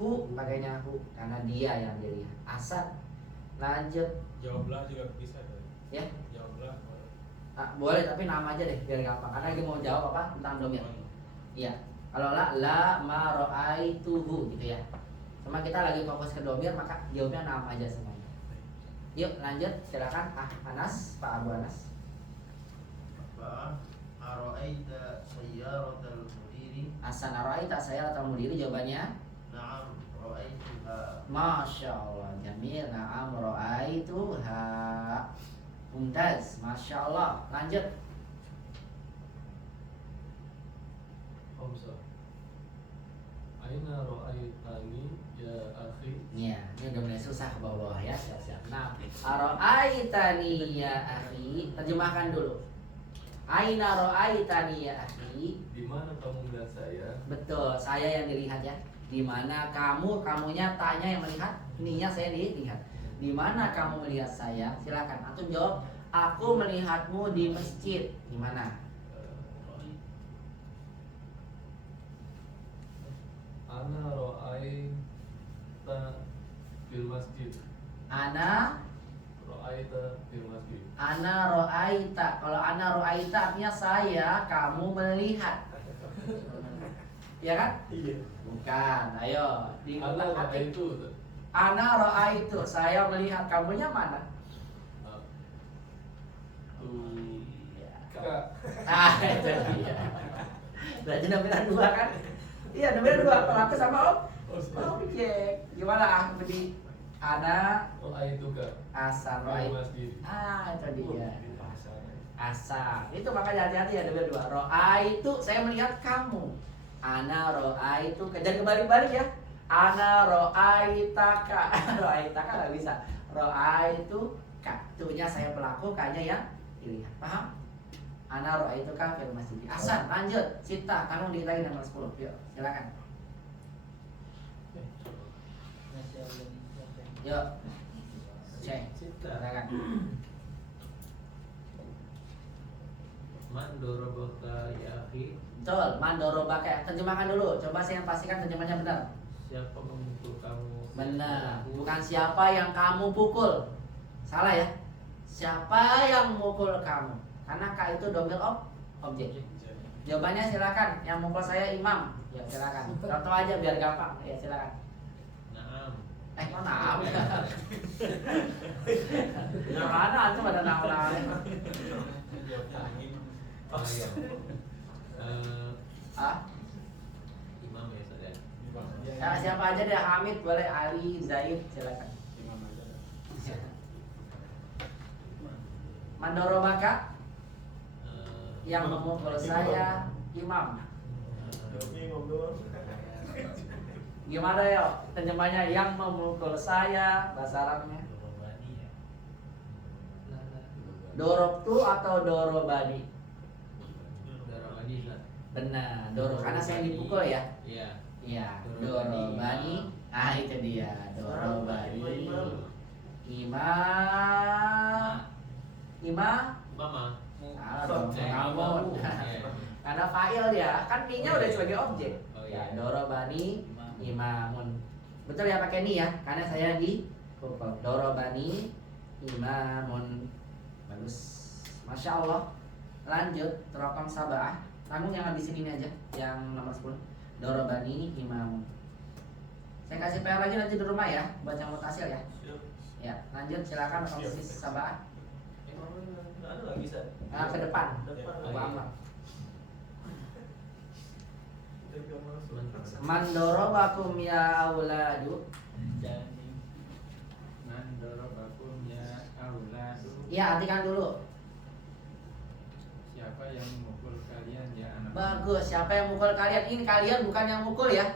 hu pakainya hu karena dia yang dilihat. Asan. Lanjut. Jawablah juga bisa tuh. Ya. Jawablah. Boleh tapi nama aja deh biar gampang. Karena dia mau jawab apa tentang domir. Iya. Kalau la ma ro'aituhu gitu ya. Sama kita lagi fokus ke domir maka jawabnya nama aja semuanya. Yuk lanjut silakan Anas, Pak Abu Anas. Aro'aita sayyaratal mudiri. Asan aro'aita sayyaratal mudiri jawabannya Na'am ro'aituha. Masya Allah, jamil. Na'am ro'aituha. Mumtaz, Masya Allah. Lanjut. Hamzah. Aina ra'aitani ya akhi? Iya, ini udah mulai susah ke bawah ya. Siap-siap. Nah, aro'aitani ya akhi. Terjemahkan dulu. Aina ro'aitani ya akhi. Di mana kamu melihat saya? Betul, saya yang dilihat ya. Di mana kamu, kamunya tanya yang melihat, ininya saya dilihat. Di mana kamu melihat saya? Silakan. Antum jawab, aku melihatmu di masjid. Di mana? Ana ra'aita fil masjid. Ana Ra'aita fil masjid. Ana ro'aita. Kalau ana ro'aita artinya saya, kamu melihat. Ya kan? Iya. Bukan. Ayo, Ana diutak-atik. ra'aitu. Ana ro'aitu, saya melihat. Kamunya mana? Tu itu dia. Berarti nominal 2 kan? Iya, nominal 2 pelaku sama objek. Gimana Budi? Ana Ra'aituka. asal Di ro'ait. masjid. Itu dia. Pasar. Asal. Itu makanya hati-hati ya nominal 2. Ro'aitu saya melihat kamu. Ana ro'aitu. Jangan kebalik-balik ya. Ana ro'aitaka. Ro'aitaka nggak bisa. Ro'aitu ka. Tuhnya saya pelaku, kanya yang dilihat. Paham? Ana ro'aituka fil masjid. Asal, lanjut. Sita, kamu lagi nomor 10. Yuk, silakan. Yuk. Cek. Silakan. Man dorobaka ya akhi. Betul, mandorobaka. Terjemahkan dulu. Coba saya pastikan terjemahnya benar. Siapa memukul kamu? Benar. Bukan siapa yang kamu pukul. Salah ya. Siapa yang mukul kamu? Karena K itu domir objek. Jawabannya silakan. Yang mukul saya imam. Ya silakan. Contoh aja biar gampang. Ya silakan. Naam. Kok naam? Yang mana antum ada naam-naamnya? Jawabnya angin. Oh iya. Ah? Imam ya saudara. Ya, siapa aja deh, Hamid boleh, Ali, Zaid, silakan. Imam aja. Mandorobaka yang memukul saya imam. Imam doang. Gimana ya terjemahnya yang memukul saya bahasa Arabnya? Dorobtu atau dorobani? Dorobani Ustaz. Benar, doro karena saya dipukul ya. Iya. Iya, dorobani. Ah itu dia, dorobani. Mama. Salah dong, ngamun. Karena fa'il ya, kan ni-nya udah sebagai objek. Oh, Ya, iya. dorobani imamun. Betul ya pakai ni ya, karena saya dipukul. Dorobani imamun. Bagus. Masya Allah. Lanjut, teropong sabah. Tanggung yang di sini aja, yang nomor 10. Dorobani imamun. Saya kasih PR lagi nanti di rumah ya, buat yang mutasil ya. Ya, lanjut silakan posisi sabah. Anu lagi Ustaz. Ke depan. Depan Abu lagi. Amr. Mandorobakum ya auladu. Mandorobakum ya auladu. Iya, artikan dulu. Siapa yang memukul kalian ya anak? Bagus. Siapa yang mukul kalian? Ini kalian bukan yang mukul ya.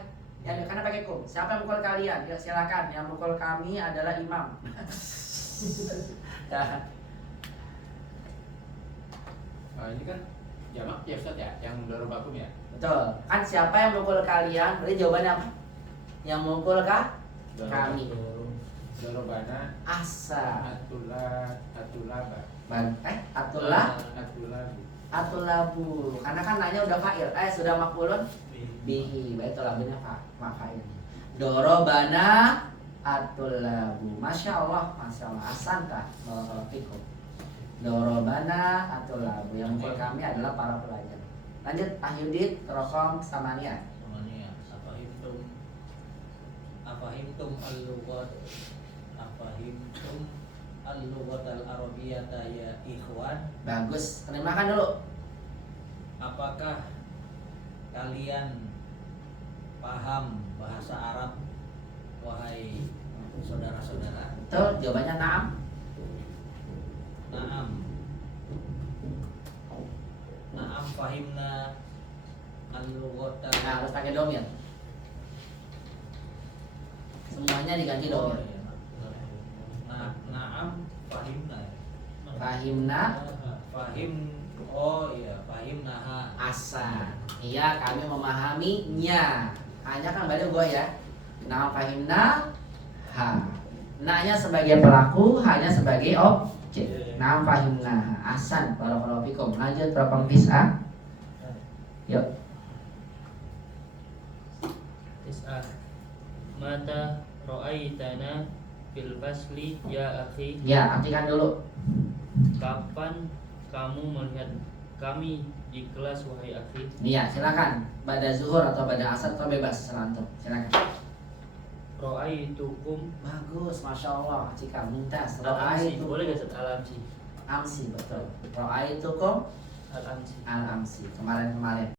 Ya, karena pakai kum. Siapa yang mukul kalian? Ya, silakan. Yang mukul kami adalah imam. Ya. Ini kan jamak ya Ustaz ya, yang dorobakum ya. Betul. Kan siapa yang mukul kalian? Berarti jawabannya apa? Yang mukul kami. Dorobana Asa. atulaba. Atulabu. Karena kan nanya udah fa'il. Sudah maf'ulun bihi. Baik labunya fa'il. Dorobana atulabu. Masya Allah. Asanta. Barakallahu fikum. Dorobana atulabu. Yang mukul kami adalah para pelajar. Lanjut, Ahyudit, Rokom, Samania. Namanya Afahimtum al-lughat al-arabiyyata ya ikhwan. Bagus, terjemahkan dulu. Apakah kalian paham bahasa Arab, wahai saudara-saudara? Betul, jawabannya na'am. Naam fahimna al-lughata. Nah, harus pakai domir. Semuanya diganti domir. Naam fahimna. Fahimna Fahimnaha. asa. Iya, kami memahaminya. Hanya kan balik gua ya. Nah, fahimna ha. Nanya sebagai pelaku, hanya sebagai objek. Nah, fahimna asan. Barakallahu fikum. Lanjut berapa pisah? Yuk. Tis'ah. Mata ra'aitana fil fasli ya akhi. Ya, artikan dulu. Kapan kamu melihat kami di kelas wahai akhi? Iya, silakan. Pada zuhur atau pada asar atau bebas selantum. Silakan. Ra'aitukum. Bagus, masya Allah. Jika mumtaz. Al-amsi, Ra'aitukum. boleh gak Ustaz? Al-amsi. Amsi, betul. Ra'aitukum Al-Amsi. Al-Amsi, kemarin-kemarin.